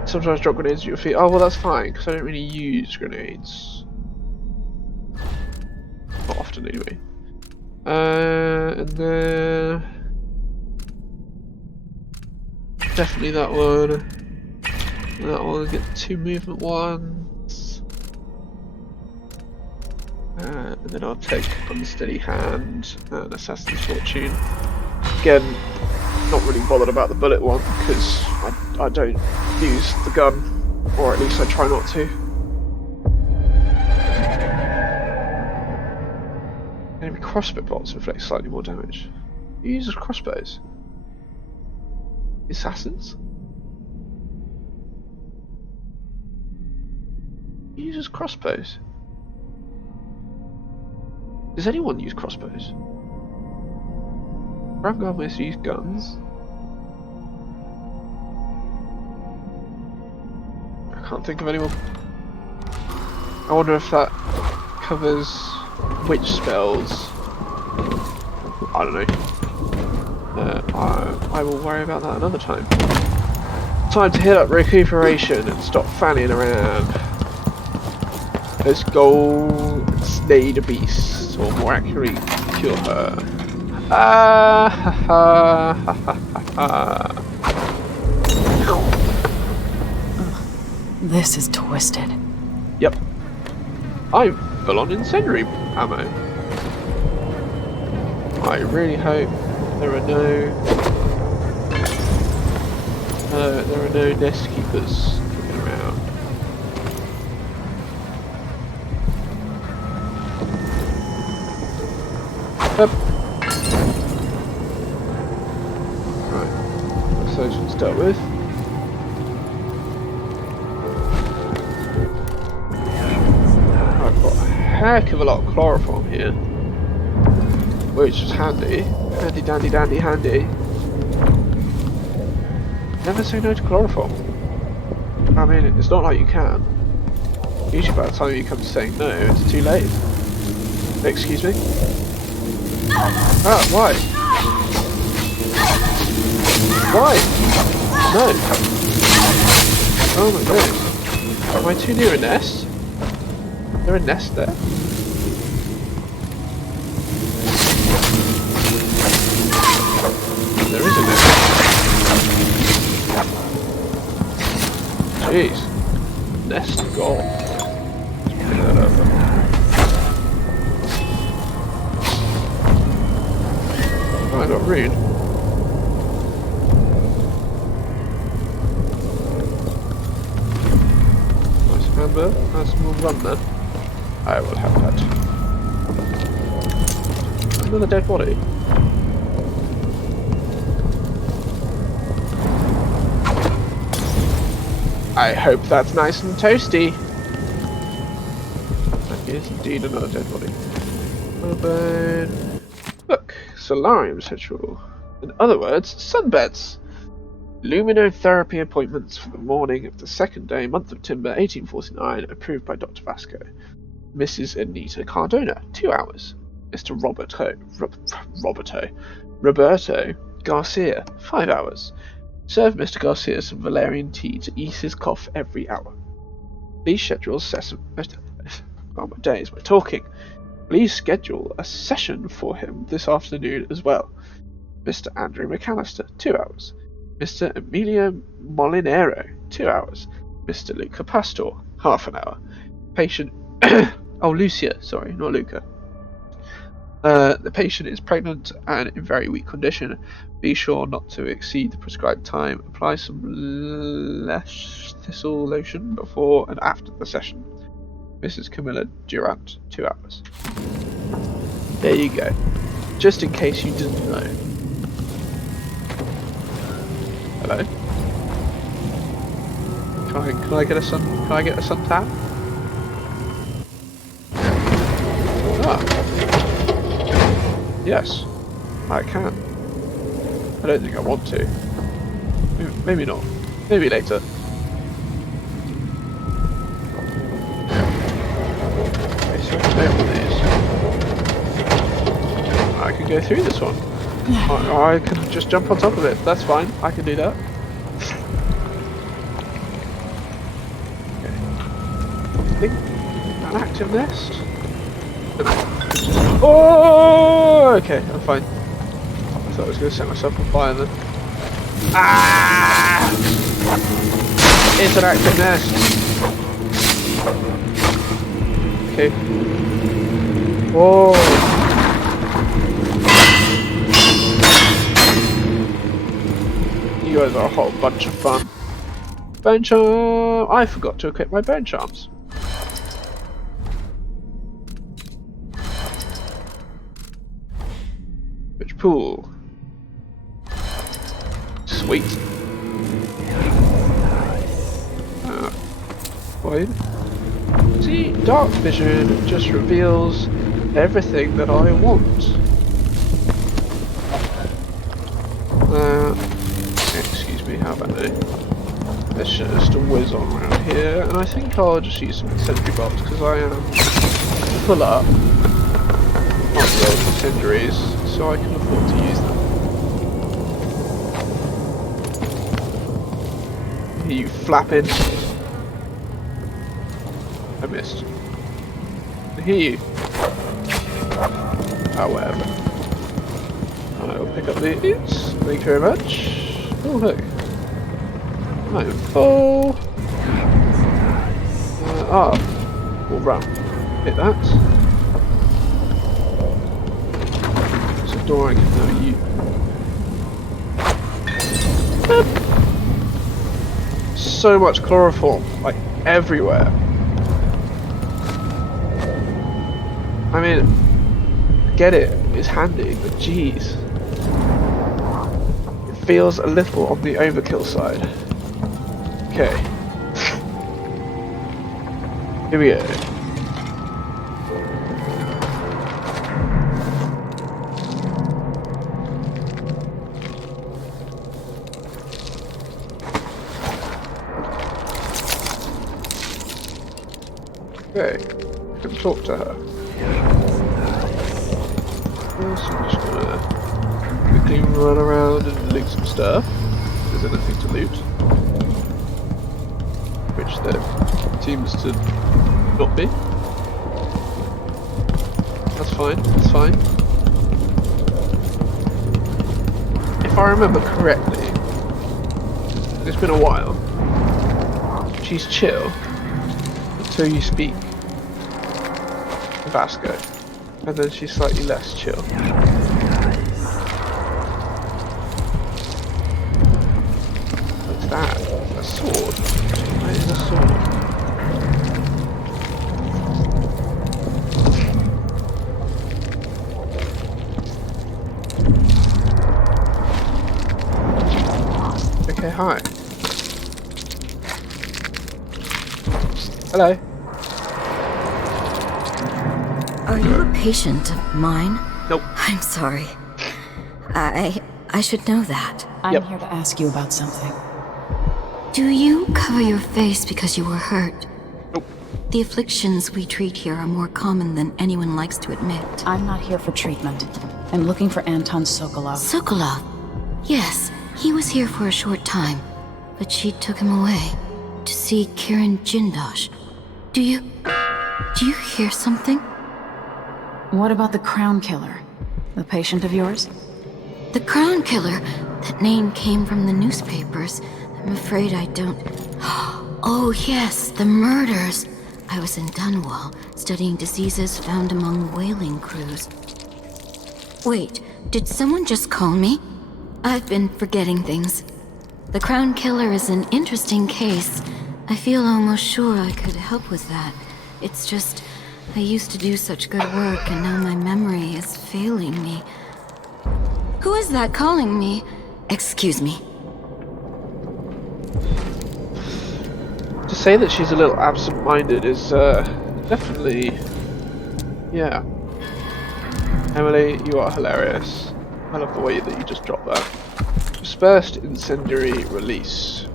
Sometimes drop grenades at your feet. Oh, well, that's fine, because I don't really use grenades. Not often, anyway. And then... Definitely that one. And that one, get 2 movement ones. And then I'll take Unsteady Hand and Assassin's Fortune. Again, not really bothered about the bullet one because I don't use the gun, or at least I try not to. Enemy crossbow bolts inflict slightly more damage. Who uses crossbows? Assassins? Who uses crossbows? Does anyone use crossbows? Ramgar must use guns. I can't think of anyone. I wonder if that covers witch spells. I don't know. I will worry about that another time. Time to hit up recuperation and stop fanning around. Let's go and slay the beast, or more accurately, kill her. This is twisted. Yep. I'm full on incendiary ammo. I really hope there are no nest keepers kicking around. Right, so those ones dealt with. I've got a heck of a lot of chloroform here, which is handy. Handy dandy dandy handy. Never say no to chloroform. I mean, it's not like you can. Usually by the time you come to saying no, it's too late. Excuse me? Ah, why? Why? No. Oh my goodness. Am I too near a nest? Is there a nest there? There is a nest. Jeez. Nest gone. Pick that up. Rude. Nice amber. Nice small run there. I will have that. Another dead body. I hope that's nice and toasty. That is indeed another dead body. Look, solarium ritual. In other words, sunbeds. Luminotherapy appointments for the morning of the second day, month of Timber, 1849, approved by Dr. Vasco. Mrs. Anita Cardona, 2 hours. Mr. Roberto Garcia, 5 hours. Serve Mr. Garcia some valerian tea to ease his cough every hour. Please schedule oh my days, we're talking. Please schedule a session for him this afternoon as well. Mr. Andrew McAllister, 2 hours. Mr. Emilio Molinero, 2 hours. Mr. Luca Pastor, half an hour. Patient oh, Lucia, sorry, not Luca. The patient is pregnant and in very weak condition. Be sure not to exceed the prescribed time. Apply some Lesh Thistle lotion before and after the session. Mrs. Camilla Durant, 2 hours. There you go. Just in case you didn't know. Hello? Can I get a suntan? Ah. Yes, I can. I don't think I want to. Maybe not. Maybe later. Okay, so I can open these. I can go through this one. I can just jump on top of it. That's fine. I can do that. Okay. I think an active nest. Oh, okay, I'm fine. I thought I was going to set myself on fire then. Ah! It's an active nest. Okay. Whoa. You guys are a whole bunch of fun. Bone charm. I forgot to equip my bone charms. Which pool? Sweet. Wait. See, dark vision just reveals everything that I want. Excuse me, how about that? Let's just whiz on around here, and I think I'll just use some sentry bolts because I am full up on the old incendiaries, so I can afford to use them. Are you flapping? I missed. I hear you. Oh, whatever. I'll pick up these. Thank you very much. Oh, look. I'm full. We'll run. Hit that. There's a door I can now use. So much chloroform, like everywhere. I mean, get it, it's handy, but jeez. It feels a little on the overkill side. Okay. Here we go. Okay, I can talk to her. So I'm just gonna quickly run around and loot some stuff. If there's anything to loot. Which there seems to not be. That's fine, that's fine. If I remember correctly, it's been a while. She's chill until you speak to Vasco, and then she's slightly less chill. that? A sword? Where is a sword? Okay, hi. Hello. Are you a patient of mine? Nope. I'm sorry. I should know that. I'm here to ask you about something. Do you cover your face because you were hurt? Nope. The afflictions we treat here are more common than anyone likes to admit. I'm not here for treatment. I'm looking for Anton Sokolov. Sokolov? Yes, he was here for a short time, but she took him away to see Kirin Jindosh. Do you hear something? What about the Crown Killer? The patient of yours? The Crown Killer? That name came from the newspapers. I'm afraid I don't... Oh yes, the murders. I was in Dunwall, studying diseases found among whaling crews. Wait, did someone just call me? I've been forgetting things. The Crown Killer is an interesting case. I feel almost sure I could help with that. It's just, I used to do such good work and now my memory is failing me. Who is that calling me? Excuse me. To say that she's a little absent-minded is definitely... yeah. Emily, you are hilarious. I love the way that you just dropped that. Dispersed incendiary release.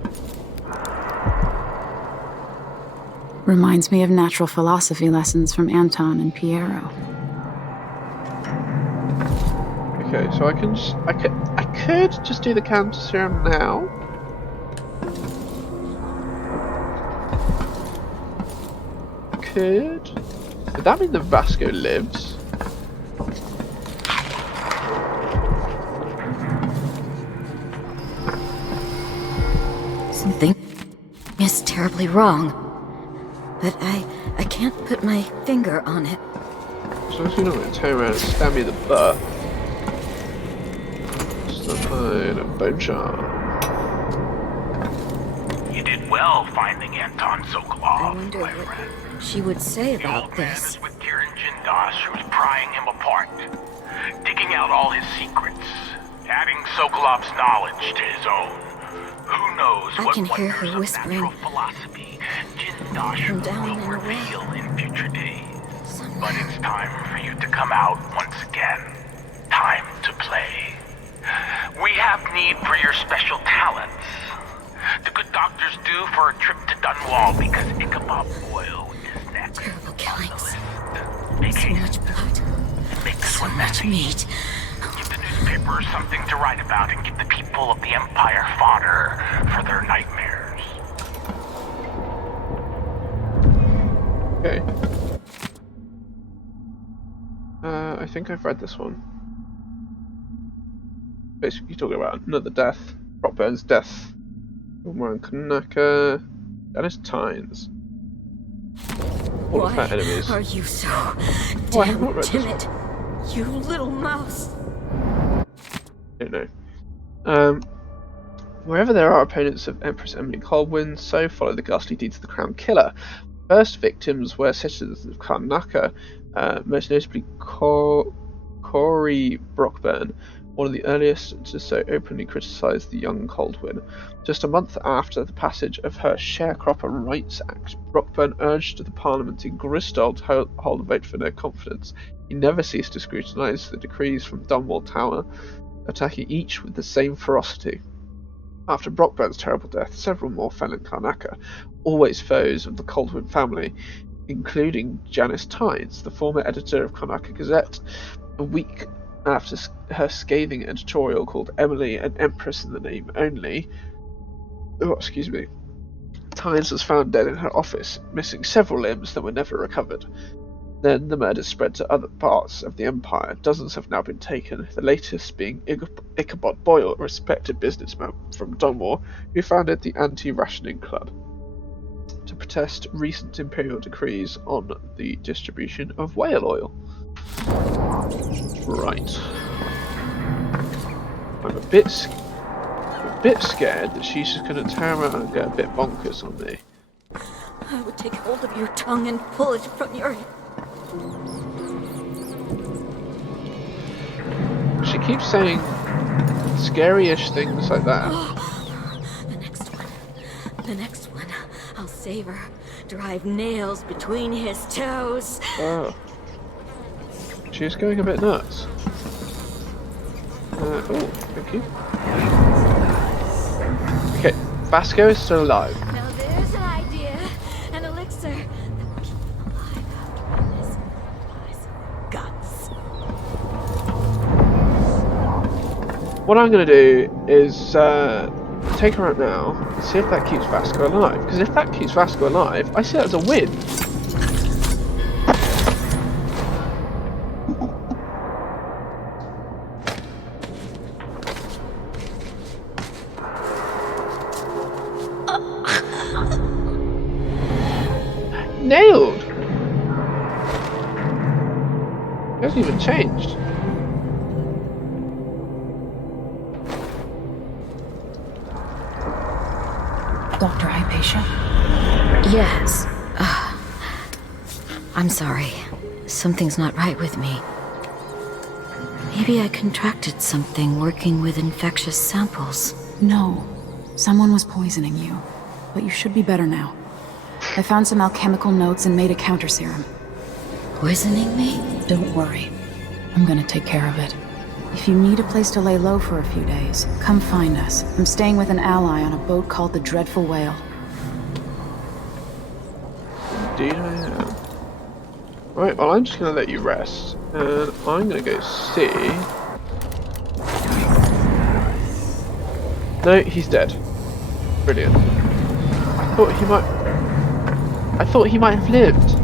Reminds me of natural philosophy lessons from Anton and Piero. Okay, so I could just do the counter serum now. Would that mean the Vasco lives? Something is terribly wrong, but I can't put my finger on it. So if you're not going to turn around and stab me in the butt. Fine, a bone charm. You did well finding Anton Sokolov, I wonder my what friend. she would say The about old man this. is with Kirin Jindosh, who's prying him apart, digging out all his secrets, adding Sokolov's knowledge to his own. Who knows I what can hear her wonders of whispering natural philosophy Jindosh from down will in a well. reveal in future days. But it's time for you to come out once again. Time to play. We have need for your special talents. The good doctors do for a trip to Dunwall because Ichabod Boyle is next. Terrible killings. Make So haste. much blood. Make this So one much messy. meat. Give the newspapers something to write about and give the people of the Empire fodder for their nightmares. Okay. I think I've read this one. Basically talking about another death. Brockburn's death. Umar and Kanaka. Dennis Tynes. All of Why her enemies. are you so Oh, I have damn not read this timid? You little mouse. I don't know. Wherever there are opponents of Empress Emily Colwyn, so follow the ghastly deeds of the Crown Killer. First victims were citizens of Karnaka, most notably Corey Brockburn, one of the earliest to so openly criticise the young Colwyn. Just a month after the passage of her Sharecropper Rights Act, Brockburn urged the Parliament in Gristol to hold a vote for no confidence. He never ceased to scrutinise the decrees from Dunwall Tower, attacking each with the same ferocity. After Brockburn's terrible death, several more fell in Karnaka, always foes of the Colwyn family, including Janice Tynes, the former editor of Karnaka Gazette. A week after her scathing editorial called Emily an Empress in the name only, Tynes was found dead in her office, missing several limbs that were never recovered. Then the murders spread to other parts of the Empire. Dozens have now been taken, the latest being Ichabod Boyle, a respected businessman from Dunmore, who founded the Anti-Rationing Club to protest recent imperial decrees on the distribution of whale oil. Right. I'm a bit bit scared that she's just going to turn around and get a bit bonkers on me. I would take hold of your tongue and pull it from your... She keeps saying scary-ish things like that. The next one. I'll save her. Drive nails between his toes. Oh. She's going a bit nuts. Oh, thank you. Okay, Vasco is still alive. Now there's an idea. An elixir that will keep him alive after this lies guts. What I'm going to do is take her out now and see if that keeps Vasco alive. Because if that keeps Vasco alive, I see that as a win. Nailed! It hasn't even changed. Dr. Hypatia? Yes. I'm sorry. Something's not right with me. Maybe I contracted something working with infectious samples. No. Someone was poisoning you. But you should be better now. I found some alchemical notes and made a counter serum. Poisoning me? Don't worry. I'm gonna take care of it. If you need a place to lay low for a few days, come find us. I'm staying with an ally on a boat called the Dreadful Whale. Indeed I am. Right, well I'm just going to let you rest. And I'm going to go see... No, he's dead. Brilliant. I thought he might have lived.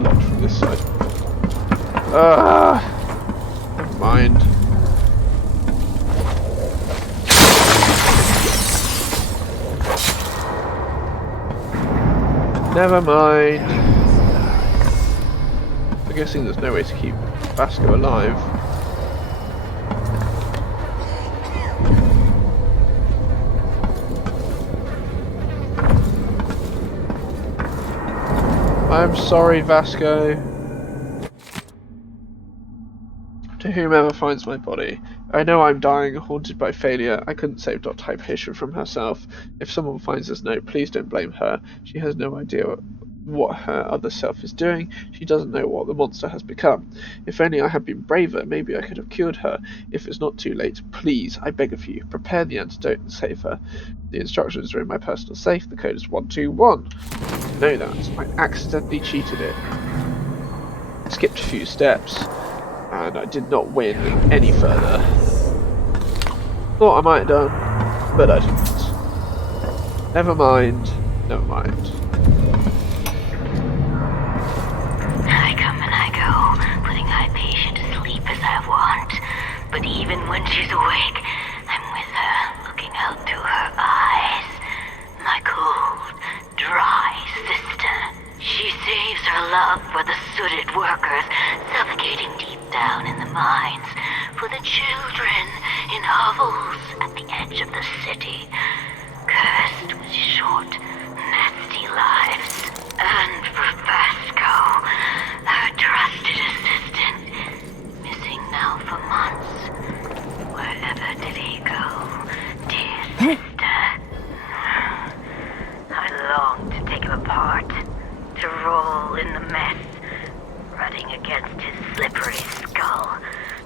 Locked from this side. Never mind. Never mind. I'm guessing there's no way to keep Vasco alive. I'm sorry, Vasco. To whomever finds my body, I know I'm dying, haunted by failure. I couldn't save Dr. Hypatia from herself. If someone finds this note, please don't blame her. She has no idea what her other self is doing. She doesn't know what the monster has become. If only I had been braver, maybe I could have cured her. If it's not too late, please, I beg of you, prepare the antidote and save her. The instructions are in my personal safe. The code is 121. I know that. I accidentally cheated it. Skipped a few steps. And I did not win any further. Thought I might have done, but I didn't. Never mind. Never mind. I come and I go, putting Hypatia to sleep as I want. But even when she's awake, I'm with her, looking out through her eyes. My cold, dry sister. She saves her love for the sooted workers, suffocating deep down in the mines, for the children in hovels at the edge of the city, cursed with short, nasty lives. And for Vasco, her trusted assistant, missing now for months. Wherever did he go, dear sister? I long to take him apart, to roll in the mess, running against his slippery skull,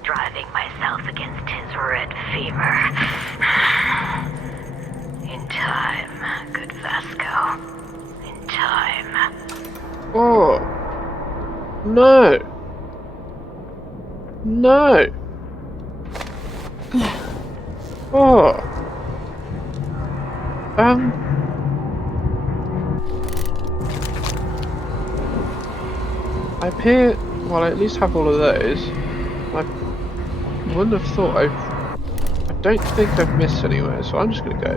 driving myself against his red fever. In time, good Vasco. In time. Oh. No. No. Oh. I appear, well, I at least have all of those. I wouldn't have thought I don't think I've missed anywhere, so I'm just gonna go.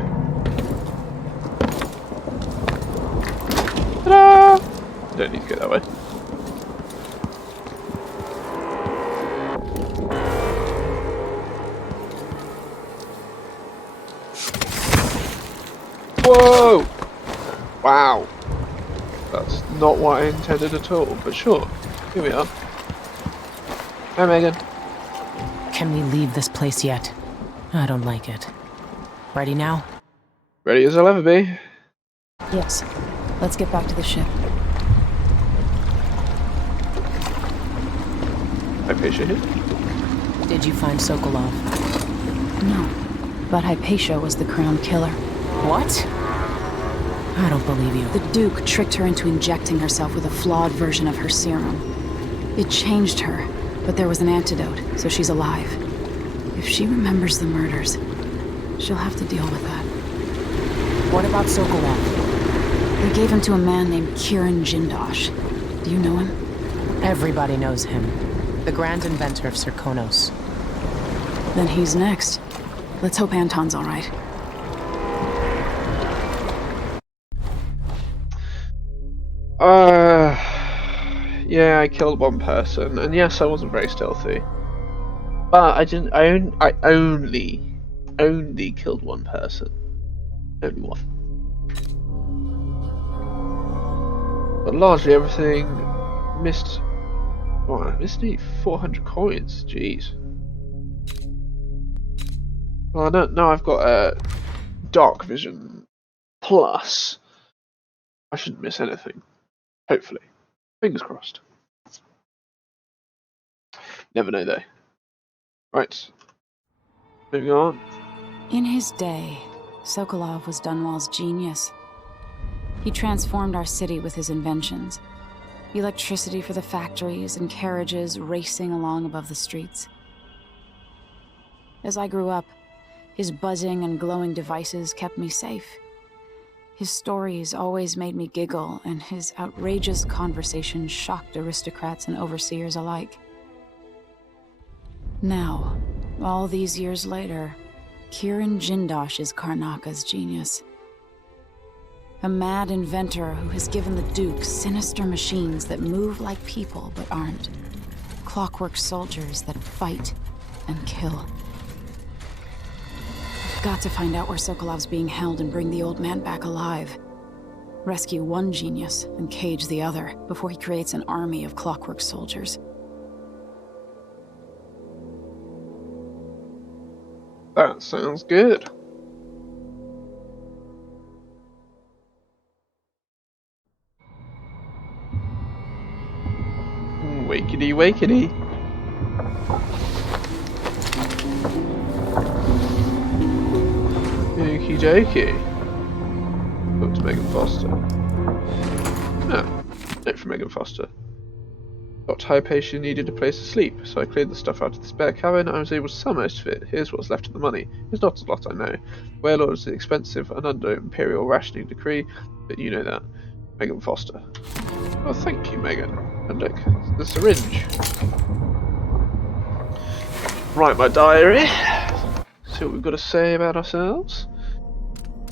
Ta-da! Don't need to go that way. not what I intended at all, but sure. Here we are. Hi, Megan. Can we leave this place yet? I don't like it. Ready now? Ready as I'll ever be. Yes. Let's get back to the ship. Hypatia here. Did you find Sokolov? No. But Hypatia was the crowned killer. What? I don't believe you. The Duke tricked her into injecting herself with a flawed version of her serum. It changed her, but there was an antidote, so she's alive. If she remembers the murders, she'll have to deal with that. What about Sokolov? They gave him to a man named Kieran Jindosh. Do you know him? Everybody knows him. The grand inventor of Serkonos. Then he's next. Let's hope Anton's all right. Yeah, I killed one person, and yes, I wasn't very stealthy. But I didn't. I only killed one person. Only one. But largely everything missed. Oh, I missed nearly 400 coins. Jeez. Well, I don't know. I've got a dark vision plus. I shouldn't miss anything. Hopefully. Fingers crossed. Never know though. Right. Moving on. In his day, Sokolov was Dunwall's genius. He transformed our city with his inventions. Electricity for the factories and carriages racing along above the streets. As I grew up, his buzzing and glowing devices kept me safe. His stories always made me giggle, and his outrageous conversations shocked aristocrats and overseers alike. Now, all these years later, Kieran Jindosh is Karnaka's genius. A mad inventor who has given the Duke sinister machines that move like people but aren't. Clockwork soldiers that fight and kill. Got to find out where Sokolov's being held and bring the old man back alive. Rescue one genius and cage the other before he creates an army of Clockwork soldiers. That sounds good. Wakety wakety. Okie dokie. Talk to Megan Foster. No, note from Megan Foster. Dr. Hypatia needed a place to sleep, so I cleared the stuff out of the spare cabin. I was able to sell most of it. Here's what's left of the money. It's not a lot, I know. Whale is expensive and under Imperial rationing decree, but you know that. Megan Foster. Oh, thank you, Megan. And look, the syringe. Write my diary. See what we've got to say about ourselves.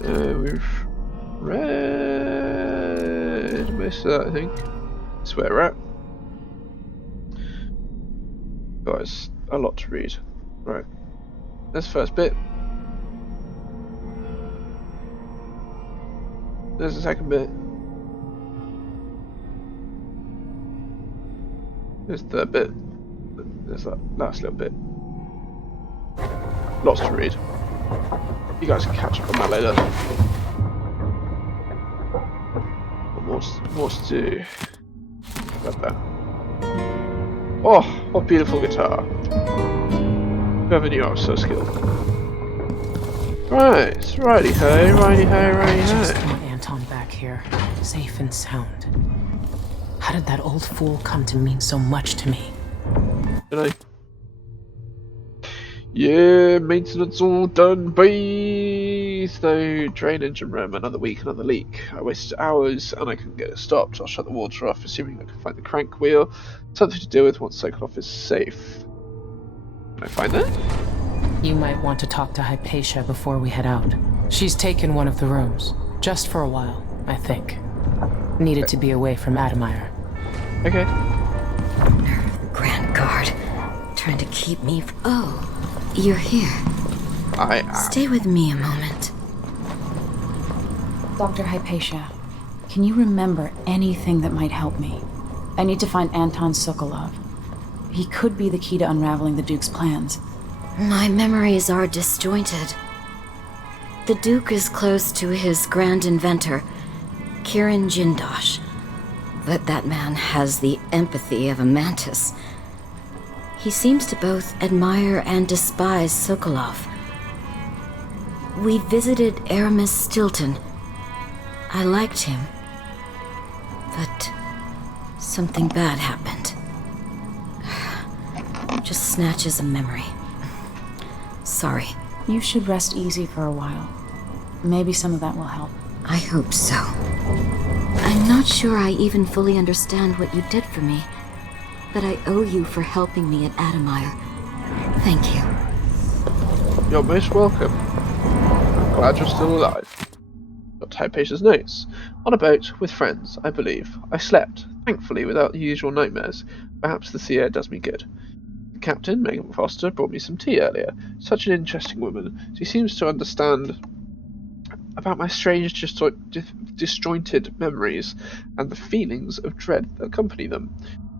We've read most of that, I think. That's where we're at. Guys, a lot to read. Right. There's the first bit. There's the second bit. There's the third bit. There's that last little bit. Lots to read. You guys can catch up on that later. More to do. Like that. Oh, what beautiful guitar. Whoever knew I was so skilled. Right, righty ho, righty ho, righty ho. Just want Anton back here, safe and sound. How did that old fool come to mean so much to me? Dunno. Yeah, maintenance all done, boys. Though drain engine room, another week, another leak. I wasted hours and I couldn't get it stopped. I'll shut the water off, assuming I can find the crank wheel. Something to deal with once Sokolov is safe. Can I find that? You might want to talk to Hypatia before we head out. She's taken one of the rooms, just for a while, I think. Needed to be away from Addermire. Okay. Grand Guard, trying to keep me. Oh, you're here. I am. Stay with me a moment. Dr. Hypatia, Can you remember anything that might help me? I need to find Anton Sokolov. He could be the key to unraveling the Duke's plans. My memories are disjointed. The Duke is close to his grand inventor, Kieran Jindosh. But that man has the empathy of a mantis. He seems to both admire and despise Sokolov. We visited Aramis Stilton. I liked him. But something bad happened. Just snatches of memory. Sorry. You should rest easy for a while. Maybe some of that will help. I hope so. I'm not sure I even fully understand what you did for me, but I owe you for helping me at Addermire. Thank you. You're most welcome. I'm glad you're still alive. Got Hypatia's notes. On a boat with friends, I believe. I slept, thankfully without the usual nightmares. Perhaps the sea air does me good. The captain, Megan Foster, brought me some tea earlier. Such an interesting woman. She seems to understand about my strange, disjointed memories and the feelings of dread that accompany them.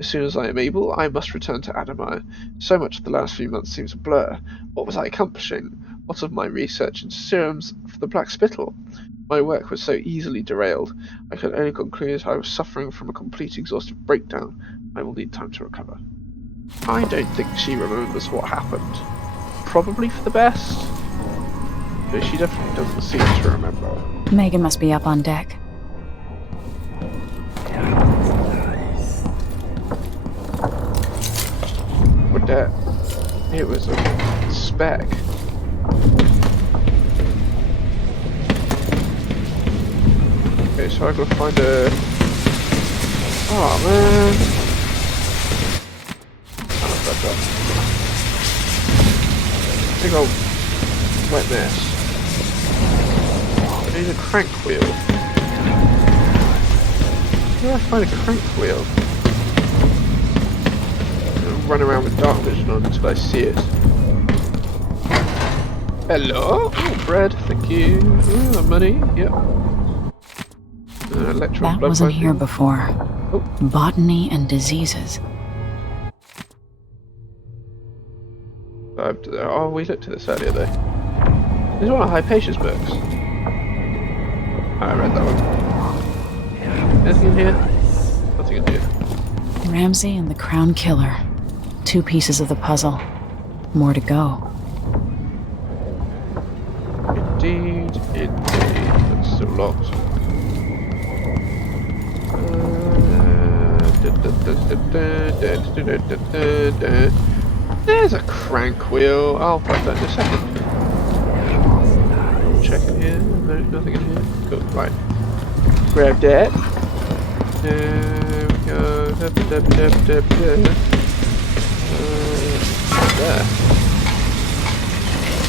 As soon as I am able, I must return to Addermire. So much of the last few months seems a blur. What was I accomplishing? What of my research into serums for the Black Spittle? My work was so easily derailed. I could only conclude I was suffering from a complete exhaustive breakdown. I will need time to recover. I don't think she remembers what happened. Probably for the best. But she definitely doesn't seem to remember. Megan must be up on deck. What that? It was a speck. Okay, so I gotta find a... Oh man! Oh, that's up. Big old wet mess. I need a crank wheel. Where do I find a crank wheel? I'll run around with dark vision on until I see it. Hello? Oh, bread, thank you. Oh, money, yep. That wasn't here before. Oh. Botany and diseases. Oh, we looked at this earlier though. This is one of Hypatia's books. I read that one. Anything in here? Nothing in here. Ramsey and the Crown Killer. 2 pieces of the puzzle. More to go. Indeed, indeed. That's still locked. There's a crank wheel. I'll find that in a second. Check in here. No, nothing in here. Cool. Right. Grab that. There we go. There.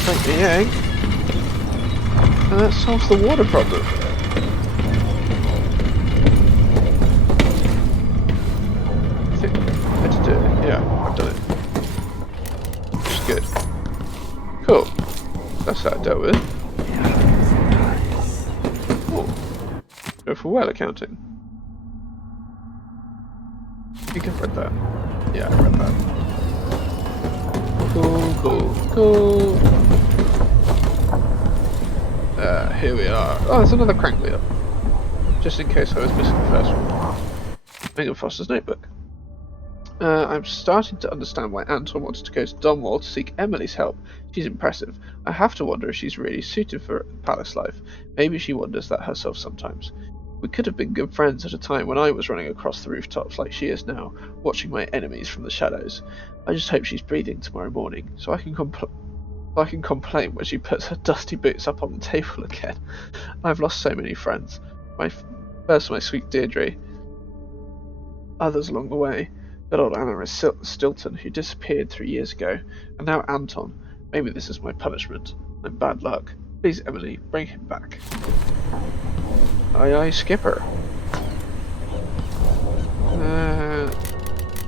Crank the egg. And that solves the water problem. I think I did it. Yeah, I've done it. Which is good. Cool. That's that dealt with. Oh. Go for well accounting. I think I've read that. Yeah, I read that. Cool, cool, cool. Here we are. Oh, there's another crank wheel. Just in case I was missing the first one. Megan Foster's notebook. I'm starting to understand why Anton wanted to go to Dunwall to seek Emily's help. She's impressive. I have to wonder if she's really suited for palace life. Maybe she wonders that herself sometimes. We could have been good friends at a time when I was running across the rooftops like she is now, watching my enemies from the shadows. I just hope she's breathing tomorrow morning, so I can complain when she puts her dusty boots up on the table again. I've lost so many friends. First my sweet Deirdre, others along the way. Good old Addermire Stilton, who disappeared 3 years ago, and now Anton. Maybe this is my punishment. I'm bad luck. Please, Emily, bring him back. Aye aye, Skipper.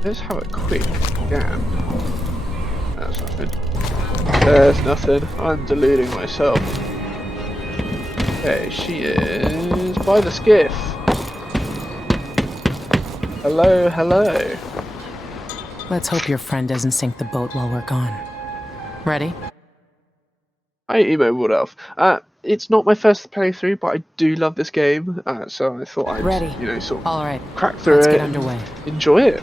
Let's have a quick scan. That's nothing. There's nothing. I'm deluding myself. Okay, she is by the skiff. Hello, hello. Let's hope your friend doesn't sink the boat while we're gone. Ready? Hi, Emo Woodolph. It's not my first playthrough, but I do love this game, so I thought I'd, Ready. sort of All right. crack through Let's it get and underway. enjoy it.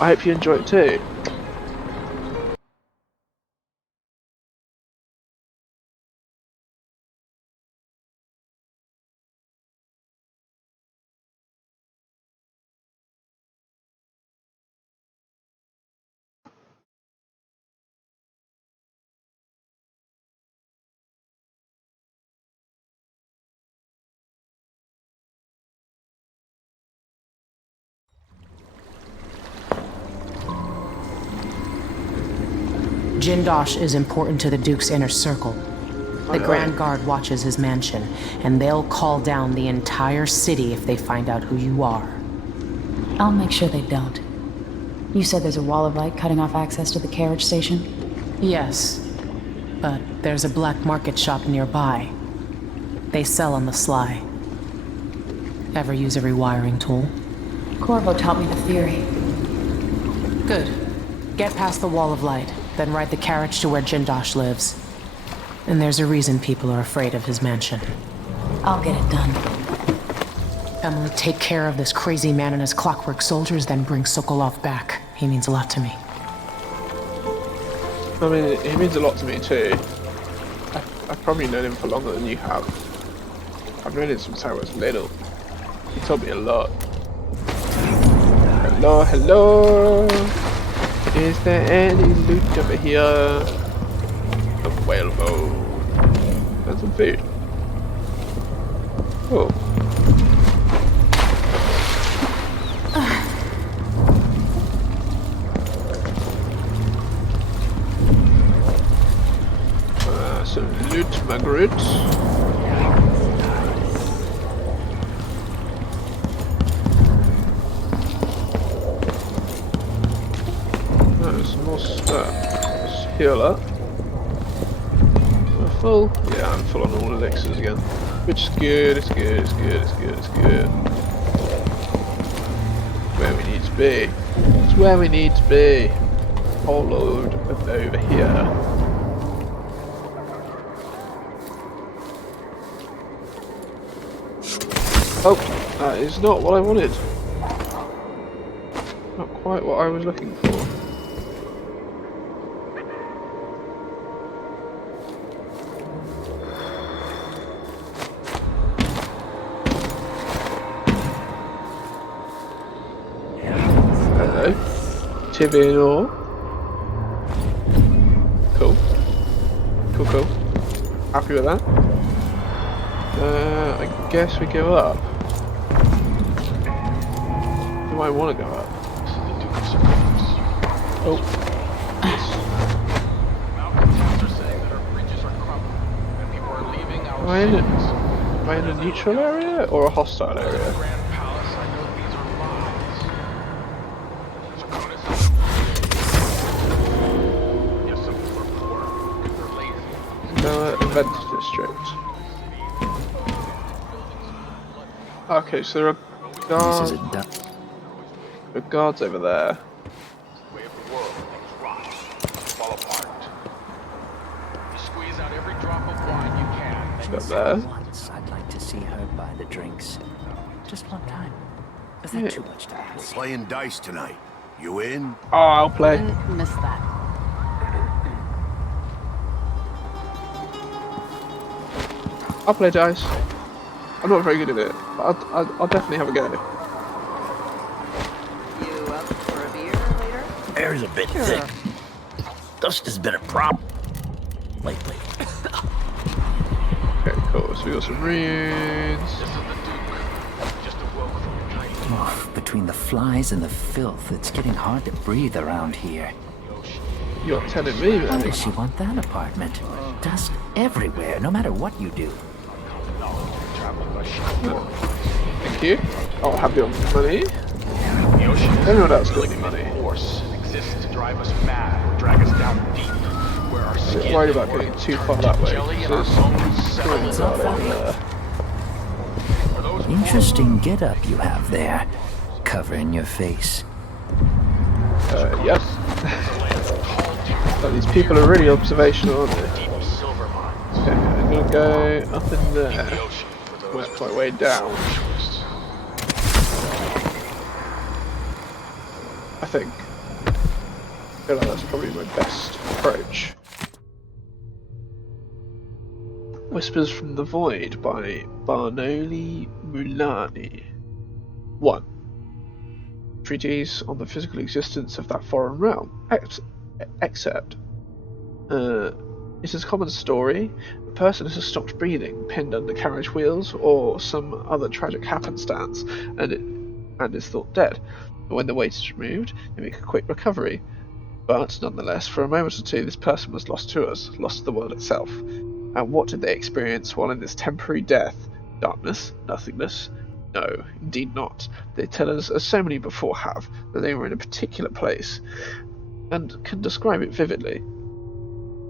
I hope you enjoy it too. Jindosh is important to the Duke's inner circle. The Grand Guard watches his mansion, and they'll call down the entire city if they find out who you are. I'll make sure they don't. You said there's a wall of light cutting off access to the carriage station? Yes, but there's a black market shop nearby. They sell on the sly. Ever use a rewiring tool? Corvo taught me the theory. Good. Get past the wall of light, then ride the carriage to where Jindosh lives. And there's a reason people are afraid of his mansion. I'll get it done. Emily, take care of this crazy man and his clockwork soldiers, then bring Sokolov back. He means a lot to me. I mean, he means a lot to me too. I've probably known him for longer than you have. I've known him since I was little. He told me a lot. Hello, hello! Is there any loot over here? A whale boat. That's some food. Oh. Some loot, Margaret. Some more stuff. Let's heal up. Am I full? Yeah, I'm full on all elixirs again. Which is good, it's good, it's good, it's good, it's good. Where we need to be. It's where we need to be. Whole load of over here. Oh, that is not what I wanted. Not quite what I was looking for. Hello. Tibby and ore. Cool. Cool, cool. Happy with that. I guess we go up. Do I want to go up? Oh. Am I in a neutral area or a hostile area? No, event district. Okay, so there are guards. There are guards over there. Up there. Once I'd like to see her buy the drinks. Just one time. Is that too much to ask? We're playing dice tonight. You in? Oh, I'll play. Miss that. I'll play dice. I'm not very good at it, but I'll definitely have a go. You up for a beer later? Air's a bit thick. Dust has been a problem lately. Okay, cool. So we got some runes. Oh, between the flies and the filth, it's getting hard to breathe around here. You're telling me, Why man. does she want that apartment? Dust everywhere, no matter what you do. Thank you. I'll have your money. Anyone else got any money? Force exists to drive us mad or drag us down deep. Where our I'm skin worried about getting too far that way. jelly and So our bones settle there's in over there. Interesting get-up you have there. covering your face. Yes. But these people are really observational, aren't they? Okay, I'm gonna go up in there. Work my way down. I think. I feel like that's probably my best approach. Whispers from the Void by Barnoli Mulani. 1. Treatise on the physical existence of that foreign realm. Excerpt. It is a common story. A person has stopped breathing, pinned under carriage wheels, or some other tragic happenstance, and is thought dead. But when the weight is removed, they make a quick recovery. But, nonetheless, for a moment or two, this person was lost to us, lost to the world itself. And what did they experience while in this temporary death? Darkness? Nothingness? No, indeed not. They tell us, as so many before have, that they were in a particular place, and can describe it vividly.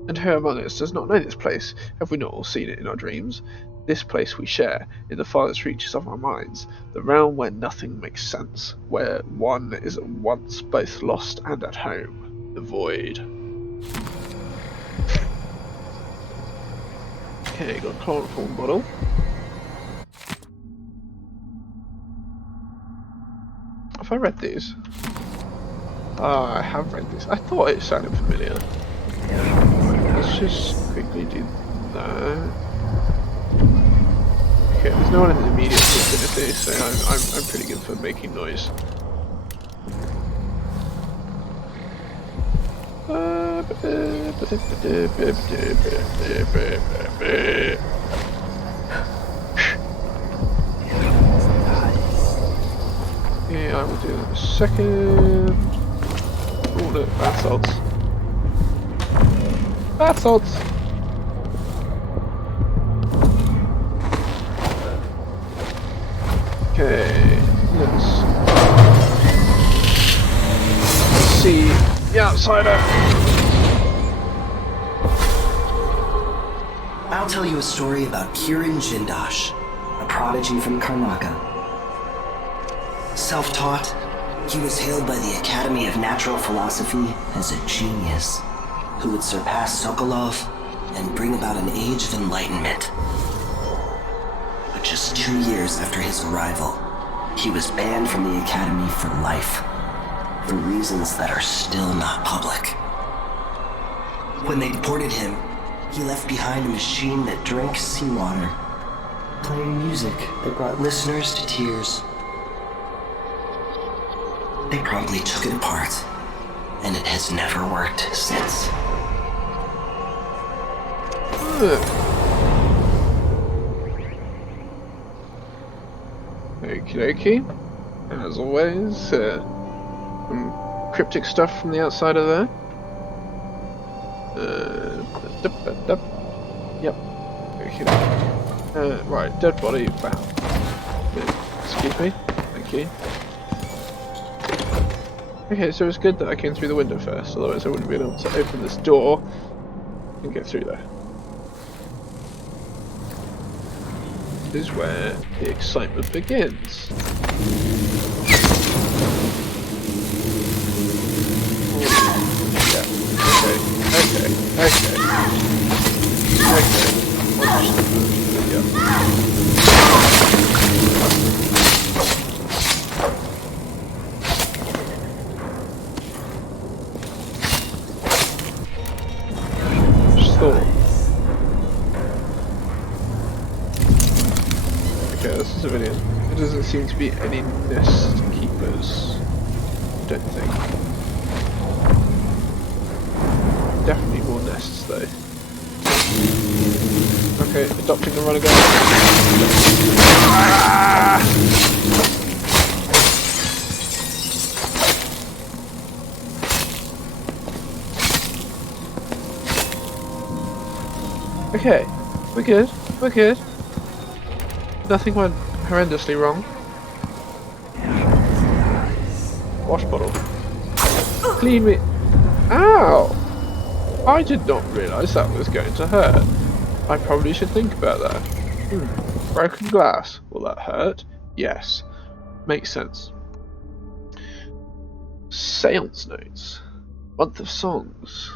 And who among us does not know this place? Have we not all seen it in our dreams? This place we share, in the farthest reaches of our minds, the realm where nothing makes sense, where one is at once both lost and at home, the void. Okay, got a chloroform bottle. Have I read these? I have read these. I thought it sounded familiar. Let's just quickly do that. Okay, there's no one in the immediate vicinity, so I'm pretty good for making noise. Yeah, I will do that in a second. Oh look, bath salts. Bath salts! Okay, let's see the outsider. I'll tell you a story about Kieran Jindosh, a prodigy from Karnaca. Self-taught, he was hailed by the Academy of Natural Philosophy as a genius who would surpass Sokolov and bring about an age of enlightenment. But just 2 years after his arrival, he was banned from the Academy for life, for reasons that are still not public. When they deported him, he left behind a machine that drank seawater, playing music that brought listeners to tears. They promptly took it apart, and it has never worked since. Okie dokie. As always, some cryptic stuff from the outside of there. Yep. Okay. Right, dead body, bam. Excuse me. Thank you. Okay, so it's good that I came through the window first, otherwise I wouldn't be able to open this door and get through there. This is where the excitement begins. Okay, this is a video. There doesn't seem to be any nest keepers. Don't think. Definitely more nests though. Okay, adopting the run again. Ah! Okay, we're good. We're good. Nothing went horrendously wrong. Wash bottle. Clean me. Ow! I did not realise that was going to hurt. I probably should think about that. Broken glass. Will that hurt? Yes. Makes sense. Seance notes. Month of songs.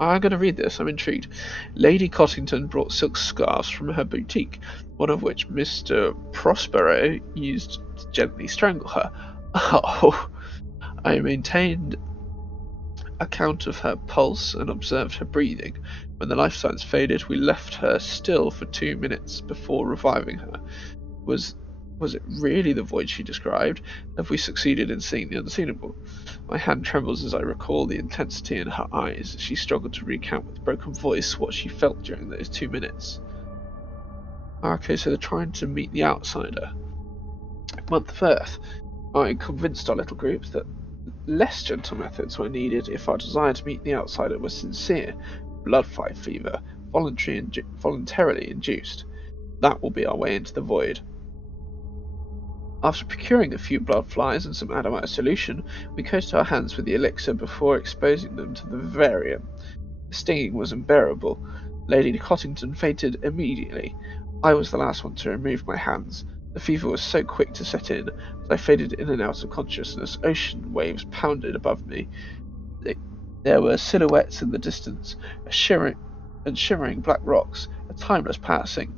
I'm going to read this, I'm intrigued. Lady Cottington brought silk scarves from her boutique, one of which Mr. Prospero used to gently strangle her. Oh, I maintained a count of her pulse and observed her breathing. When the life signs faded, we left her still for 2 minutes before reviving her. Was it really the void she described? Have we succeeded in seeing the unseenable? My hand trembles as I recall the intensity in her eyes. She struggled to recount with broken voice what she felt during those 2 minutes. Okay, so they're trying to meet the outsider. Month of Earth. I convinced our little group that less gentle methods were needed if our desire to meet the outsider was sincere. Blood fight fever, voluntarily induced. That will be our way into the void. After procuring a few blood flies and some Addermire solution, we coated our hands with the elixir before exposing them to the vivarium. The stinging was unbearable. Lady Cottington fainted immediately. I was the last one to remove my hands. The fever was so quick to set in. As I faded in and out of consciousness, ocean waves pounded above me. There were silhouettes in the distance, shimmering black rocks, a timeless passing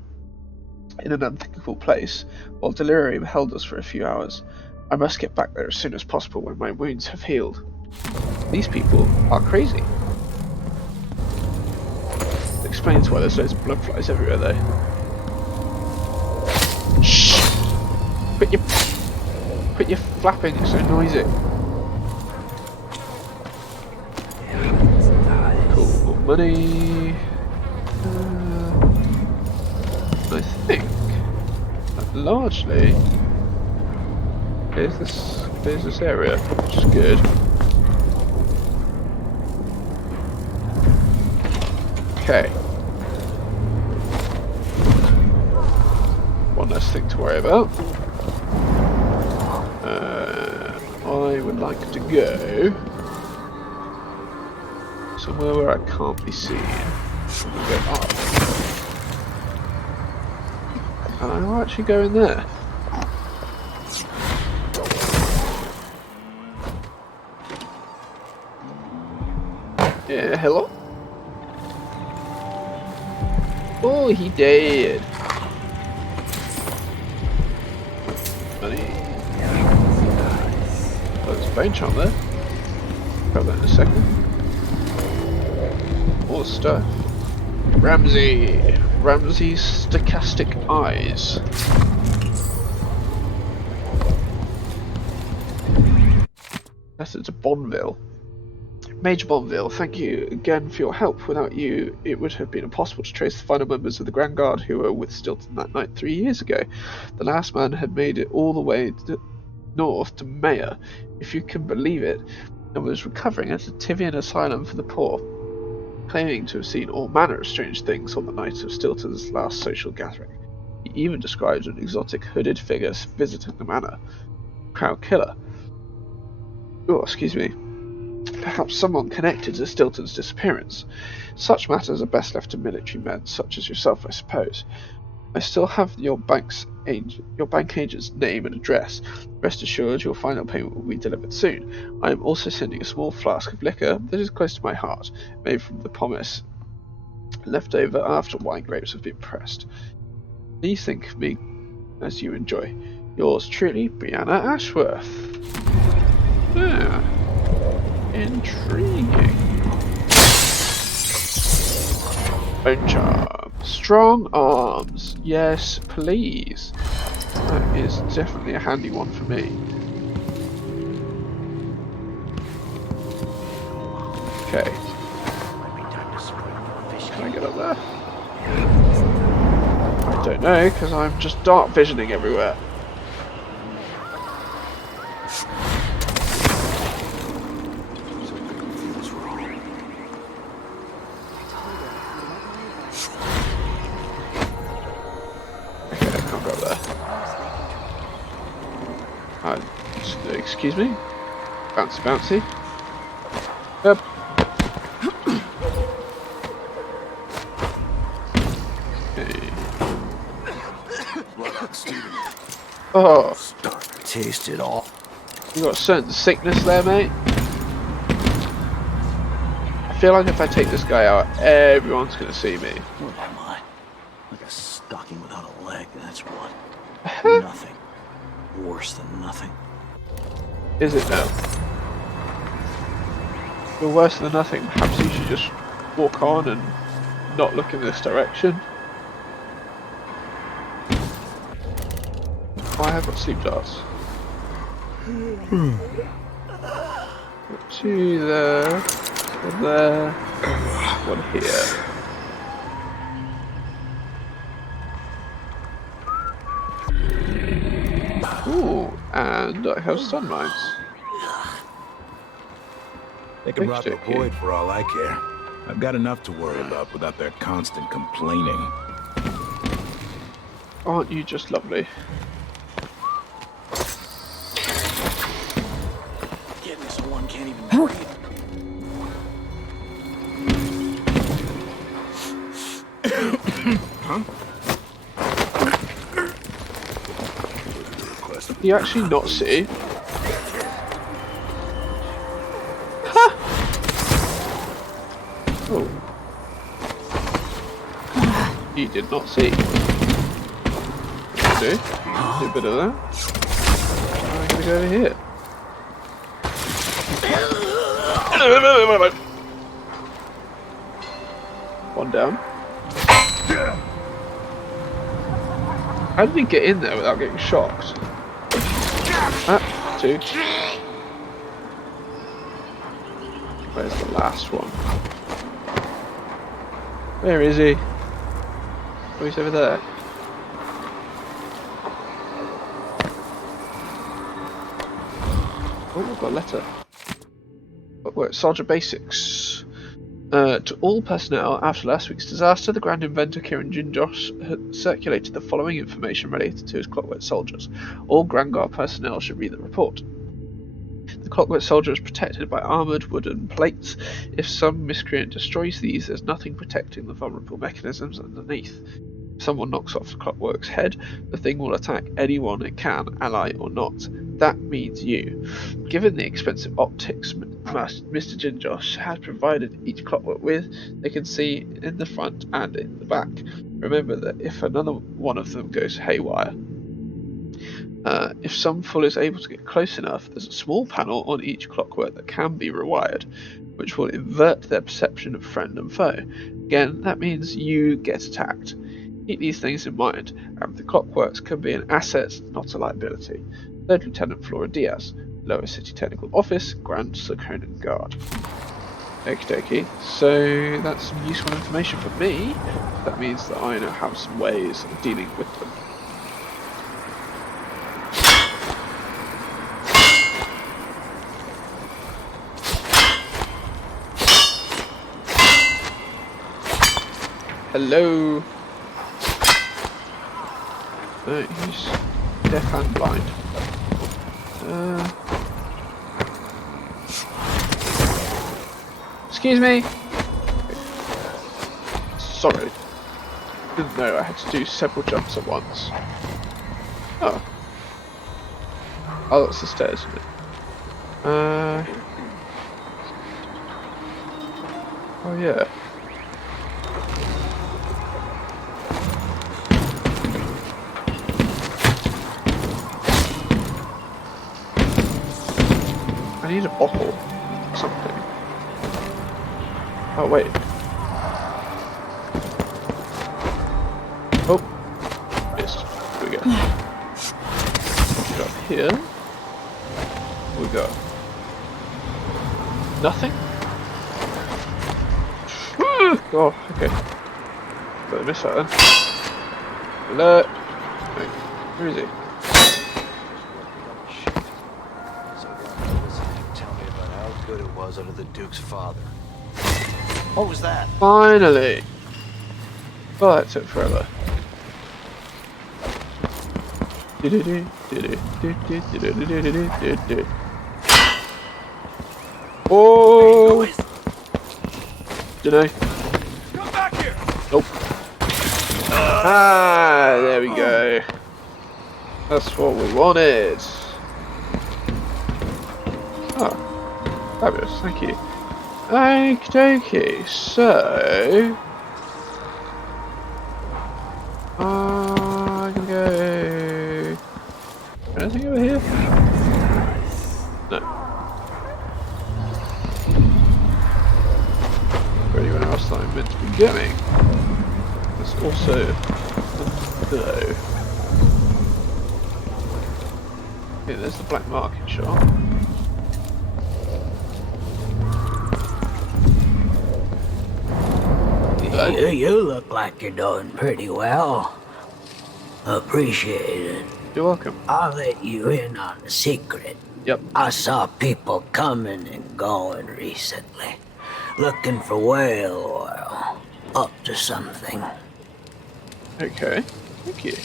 in an unthinkable place, while delirium held us for a few hours. I must get back there as soon as possible when my wounds have healed. These people are crazy. It explains why there's loads of blood flies everywhere though. Shh! Quit your flapping, it's so noisy. Cool, more money. I think that largely there's this area, which is good. Okay. One less thing to worry about. I would like to go somewhere where I can't be seen. Go up. And I will actually go in there. Yeah, hello? Oh, he did. Money. Oh, there's a bone charm there. Grab that in a second. More stuff. Ramsey's stochastic eyes. Letter to Bonville. Major Bonville, thank you again for your help. Without you, it would have been impossible to trace the final members of the Grand Guard who were with Stilton that night 3 years ago. The last man had made it all the way north to Mayer, if you can believe it, and was recovering at a Tivian asylum for the poor, claiming to have seen all manner of strange things on the night of Stilton's last social gathering. He even described an exotic hooded figure visiting the manor. Crowd killer. Oh, excuse me. Perhaps someone connected to Stilton's disappearance. Such matters are best left to military men, such as yourself, I suppose. I still have your bank agent's name and address. Rest assured, your final payment will be delivered soon. I am also sending a small flask of liquor that is close to my heart, made from the pomace left over after wine grapes have been pressed. Please think of me as you enjoy. Yours truly, Brianna Ashworth. Ah, intriguing. Bone charm. Strong arms. Yes, please. That is definitely a handy one for me. Okay. Can I get up there? I don't know, because I'm just dark visioning everywhere. Excuse me? Bouncy, bouncy. Yep. Okay. Oh. Taste it all. You got a certain sickness there, mate. I feel like if I take this guy out, everyone's gonna see me. What am I? Like a stocking without a leg, that's what. Nothing. Worse than nothing. Is it now? You're worse than nothing. Perhaps you should just walk on and not look in this direction. Oh, I have got sleep darts. Got two there, one there, one here. Ooh, and I have stun mines. They can rob the void for all I care. I've got enough to worry about without their constant complaining. Aren't you just lovely? Getting so one can't even breathe. Huh? Do you actually not see? Oh. You did not see. Do a bit of that. I'm gonna go over here. One down. How did he get in there without getting shocked? Ah, two. Where's the last one? Where is he? Oh, he's over there. Oh, I've got a letter. Clockwork Soldier Basics. To all personnel, after last week's disaster, the Grand Inventor Kieran Jindosh had circulated the following information related to his Clockwork Soldiers. All Grand Guard personnel should read the report. The Clockwork Soldier is protected by armoured wooden plates. If some miscreant destroys these, there's nothing protecting the vulnerable mechanisms underneath. If someone knocks off the Clockwork's head, the thing will attack anyone it can, ally or not. That means you. Given the expensive optics Mr. Jinjosh has provided each Clockwork with, they can see in the front and in the back. Remember that if another one of them goes haywire, if some fool is able to get close enough, there's a small panel on each Clockwork that can be rewired, which will invert their perception of friend and foe. Again, that means you get attacked. Keep these things in mind, and the Clockworks can be an asset, not a liability. 3rd Lieutenant Flora Diaz, Lower City Technical Office, Grand Laconan Guard. Okie dokie, so that's some useful information for me. That means that I now have some ways of dealing with them. Hello. No, he's deaf and blind. Excuse me. Okay. Sorry. Didn't know I had to do several jumps at once. Oh. Oh, that's the stairs, isn't it? Oh yeah. I need a bottle or something. Oh wait. Oh, missed. Here we go. We got here. We got nothing. Oh, okay. But I missed that then. Alert. Wait, where is he? Good it was under the Duke's father. What was that? Finally! Well, that took forever. Oh! Dunno. Come back here. Nope. Ah, there we go. That's what we wanted. Oh, fabulous, thank you. Okie dokie, so... I'm gonna go... Anything over here? No. For anyone else that I'm meant to be going. There's also a no. Okay, there's the black market shop. You look like you're doing pretty well. Appreciate it. You're welcome. I'll let you in on a secret. Yep. I saw people coming and going recently, looking for whale oil, up to something. Okay, thank you.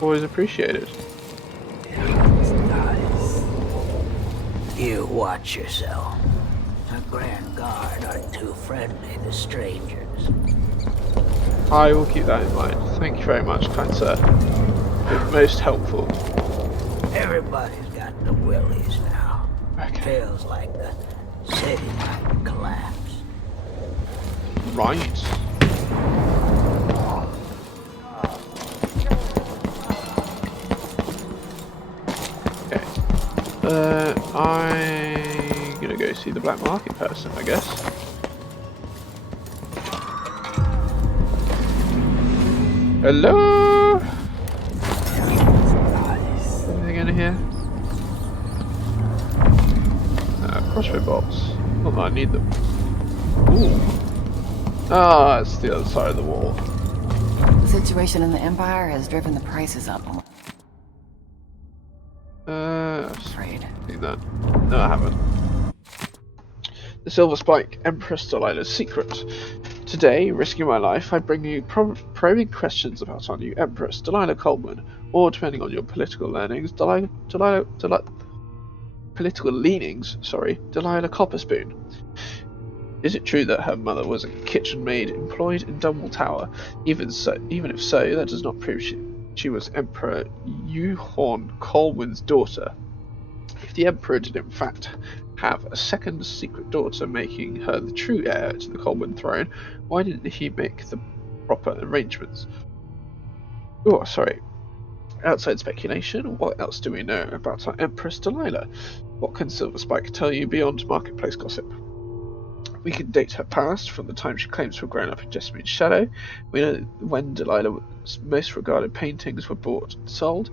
Always appreciated. You watch yourself. The Grand Guard aren't too friendly to strangers. I will keep that in mind. Thank you very much, kind sir. You're most helpful. Everybody's got the willies now. Okay. Feels like the city might collapse. Right. Okay. I'm gonna go see the black market person, I guess. Hello? Anything in here? Crossbow bolts. Not that I need them. Ooh. Ah, it's the other side of the wall. The situation in the Empire has driven the prices up. Afraid. Think that. No, I haven't. The Silver Spike, Empress Delilah's secret. Today, risking my life, I bring you probing questions about our new Empress, Delilah Coleman, or depending on your political leanings, Delilah Copperspoon. Is it true that her mother was a kitchen maid employed in Dunwall Tower? Even if so, that does not prove she was Emperor Euhorn Colwyn's daughter. If the Emperor did in fact have a second secret daughter, making her the true heir to the Colwyn throne, why didn't he make the proper arrangements? Oh, sorry. Outside speculation, what else do we know about our Empress Delilah? What can Silver Spike tell you beyond marketplace gossip? We can date her past from the time she claims to have grown up in Jessamine's shadow. We know when Delilah's most regarded paintings were bought and sold,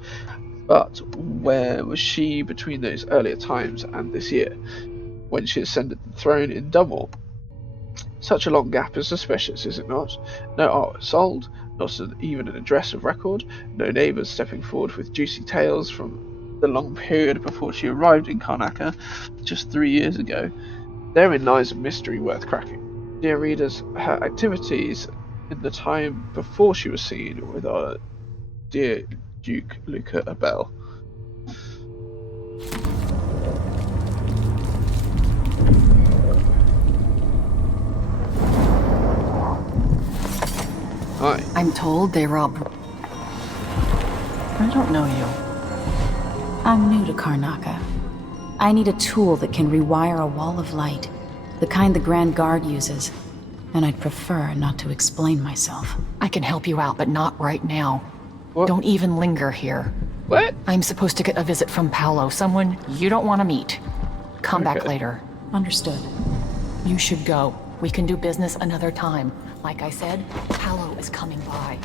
but where was she between those earlier times and this year, when she ascended the throne in Dunwall? Such a long gap is suspicious, is it not? No artwork sold, not even an address of record, no neighbours stepping forward with juicy tales from the long period before she arrived in Karnaca just 3 years ago. Therein lies a mystery worth cracking. Dear readers, her activities in the time before she was seen with our dear Duke Luca Abel. Hi. I'm told they robbed... I don't know you. I'm new to Karnaca. I need a tool that can rewire a wall of light, the kind the Grand Guard uses, and I'd prefer not to explain myself. I can help you out, but not right now. What? Don't even linger here. What? I'm supposed to get a visit from Paolo, someone you don't want to meet. Come back later. Understood. You should go. We can do business another time. Like I said, Paolo is coming by.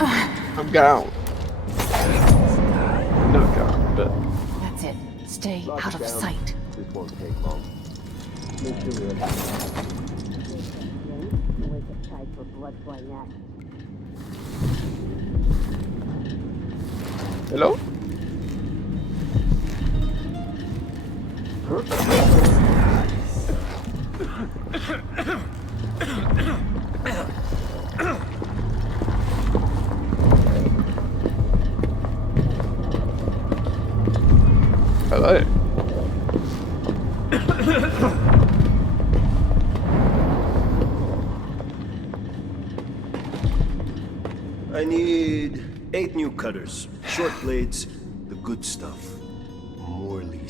I'm down. No, God, but... That's it. Stay out of sight. This won't take long. Make sure we're Hello? Hello. I need 8 new cutters, short blades, the good stuff. Morley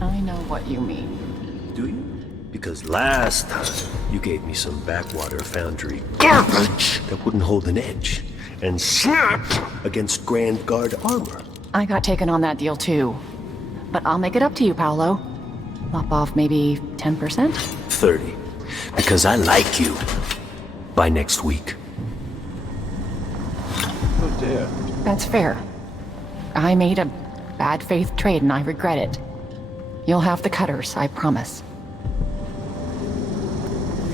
I know what you mean. Do you? Because last time, you gave me some backwater foundry garbage that wouldn't hold an edge and snapped against Grand Guard armor. I got taken on that deal too. But I'll make it up to you, Paolo. Lop off maybe 10%? 30. Because I like you. By next week. Oh dear. That's fair. I made a bad faith trade and I regret it. You'll have the cutters, I promise.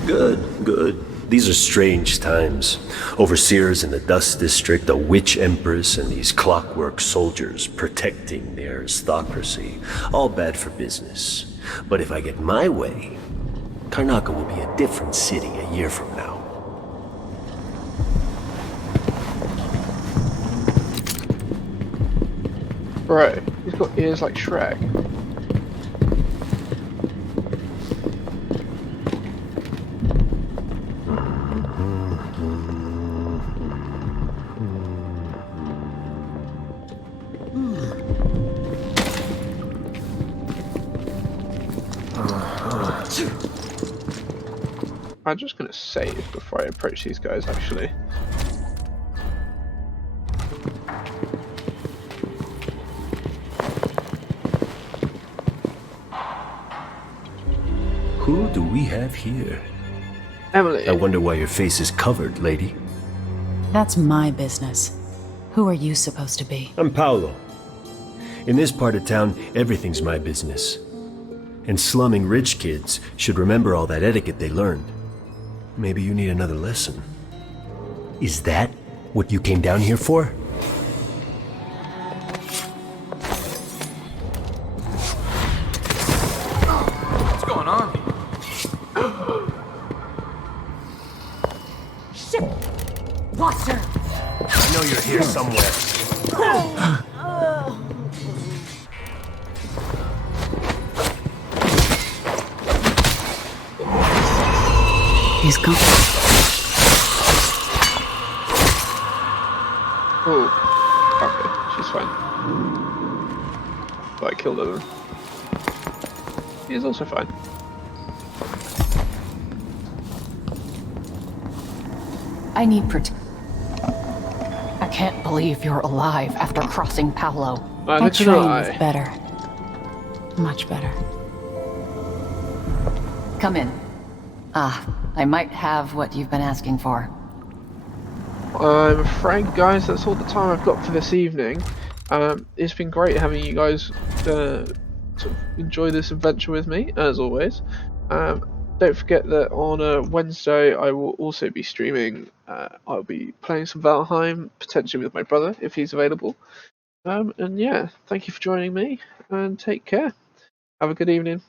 Good, good. These are strange times. Overseers in the Dust District, a witch empress, and these clockwork soldiers protecting the aristocracy. All bad for business. But if I get my way, Karnaca will be a different city a year from now. Bro, he's got ears like Shrek. I'm just gonna save before I approach these guys, actually. Who do we have here? Emily. I wonder why your face is covered, lady. That's my business. Who are you supposed to be? I'm Paolo. In this part of town, everything's my business. And slumming rich kids should remember all that etiquette they learned. Maybe you need another lesson. Is that what you came down here for? What's going on? Shit! Lost her! I know you're here somewhere. He's gone. Oh, okay, she's fine. But I killed her. He is also fine. I need I can't believe you're alive after crossing Paolo. My train is better. Much better. Come in. I might have what you've been asking for. I'm afraid, guys, that's all the time I've got for this evening. It's been great having you guys sort of enjoy this adventure with me, as always. Don't forget that on Wednesday I will also be streaming. I'll be playing some Valheim, potentially with my brother, if he's available. And yeah, thank you for joining me, and take care. Have a good evening.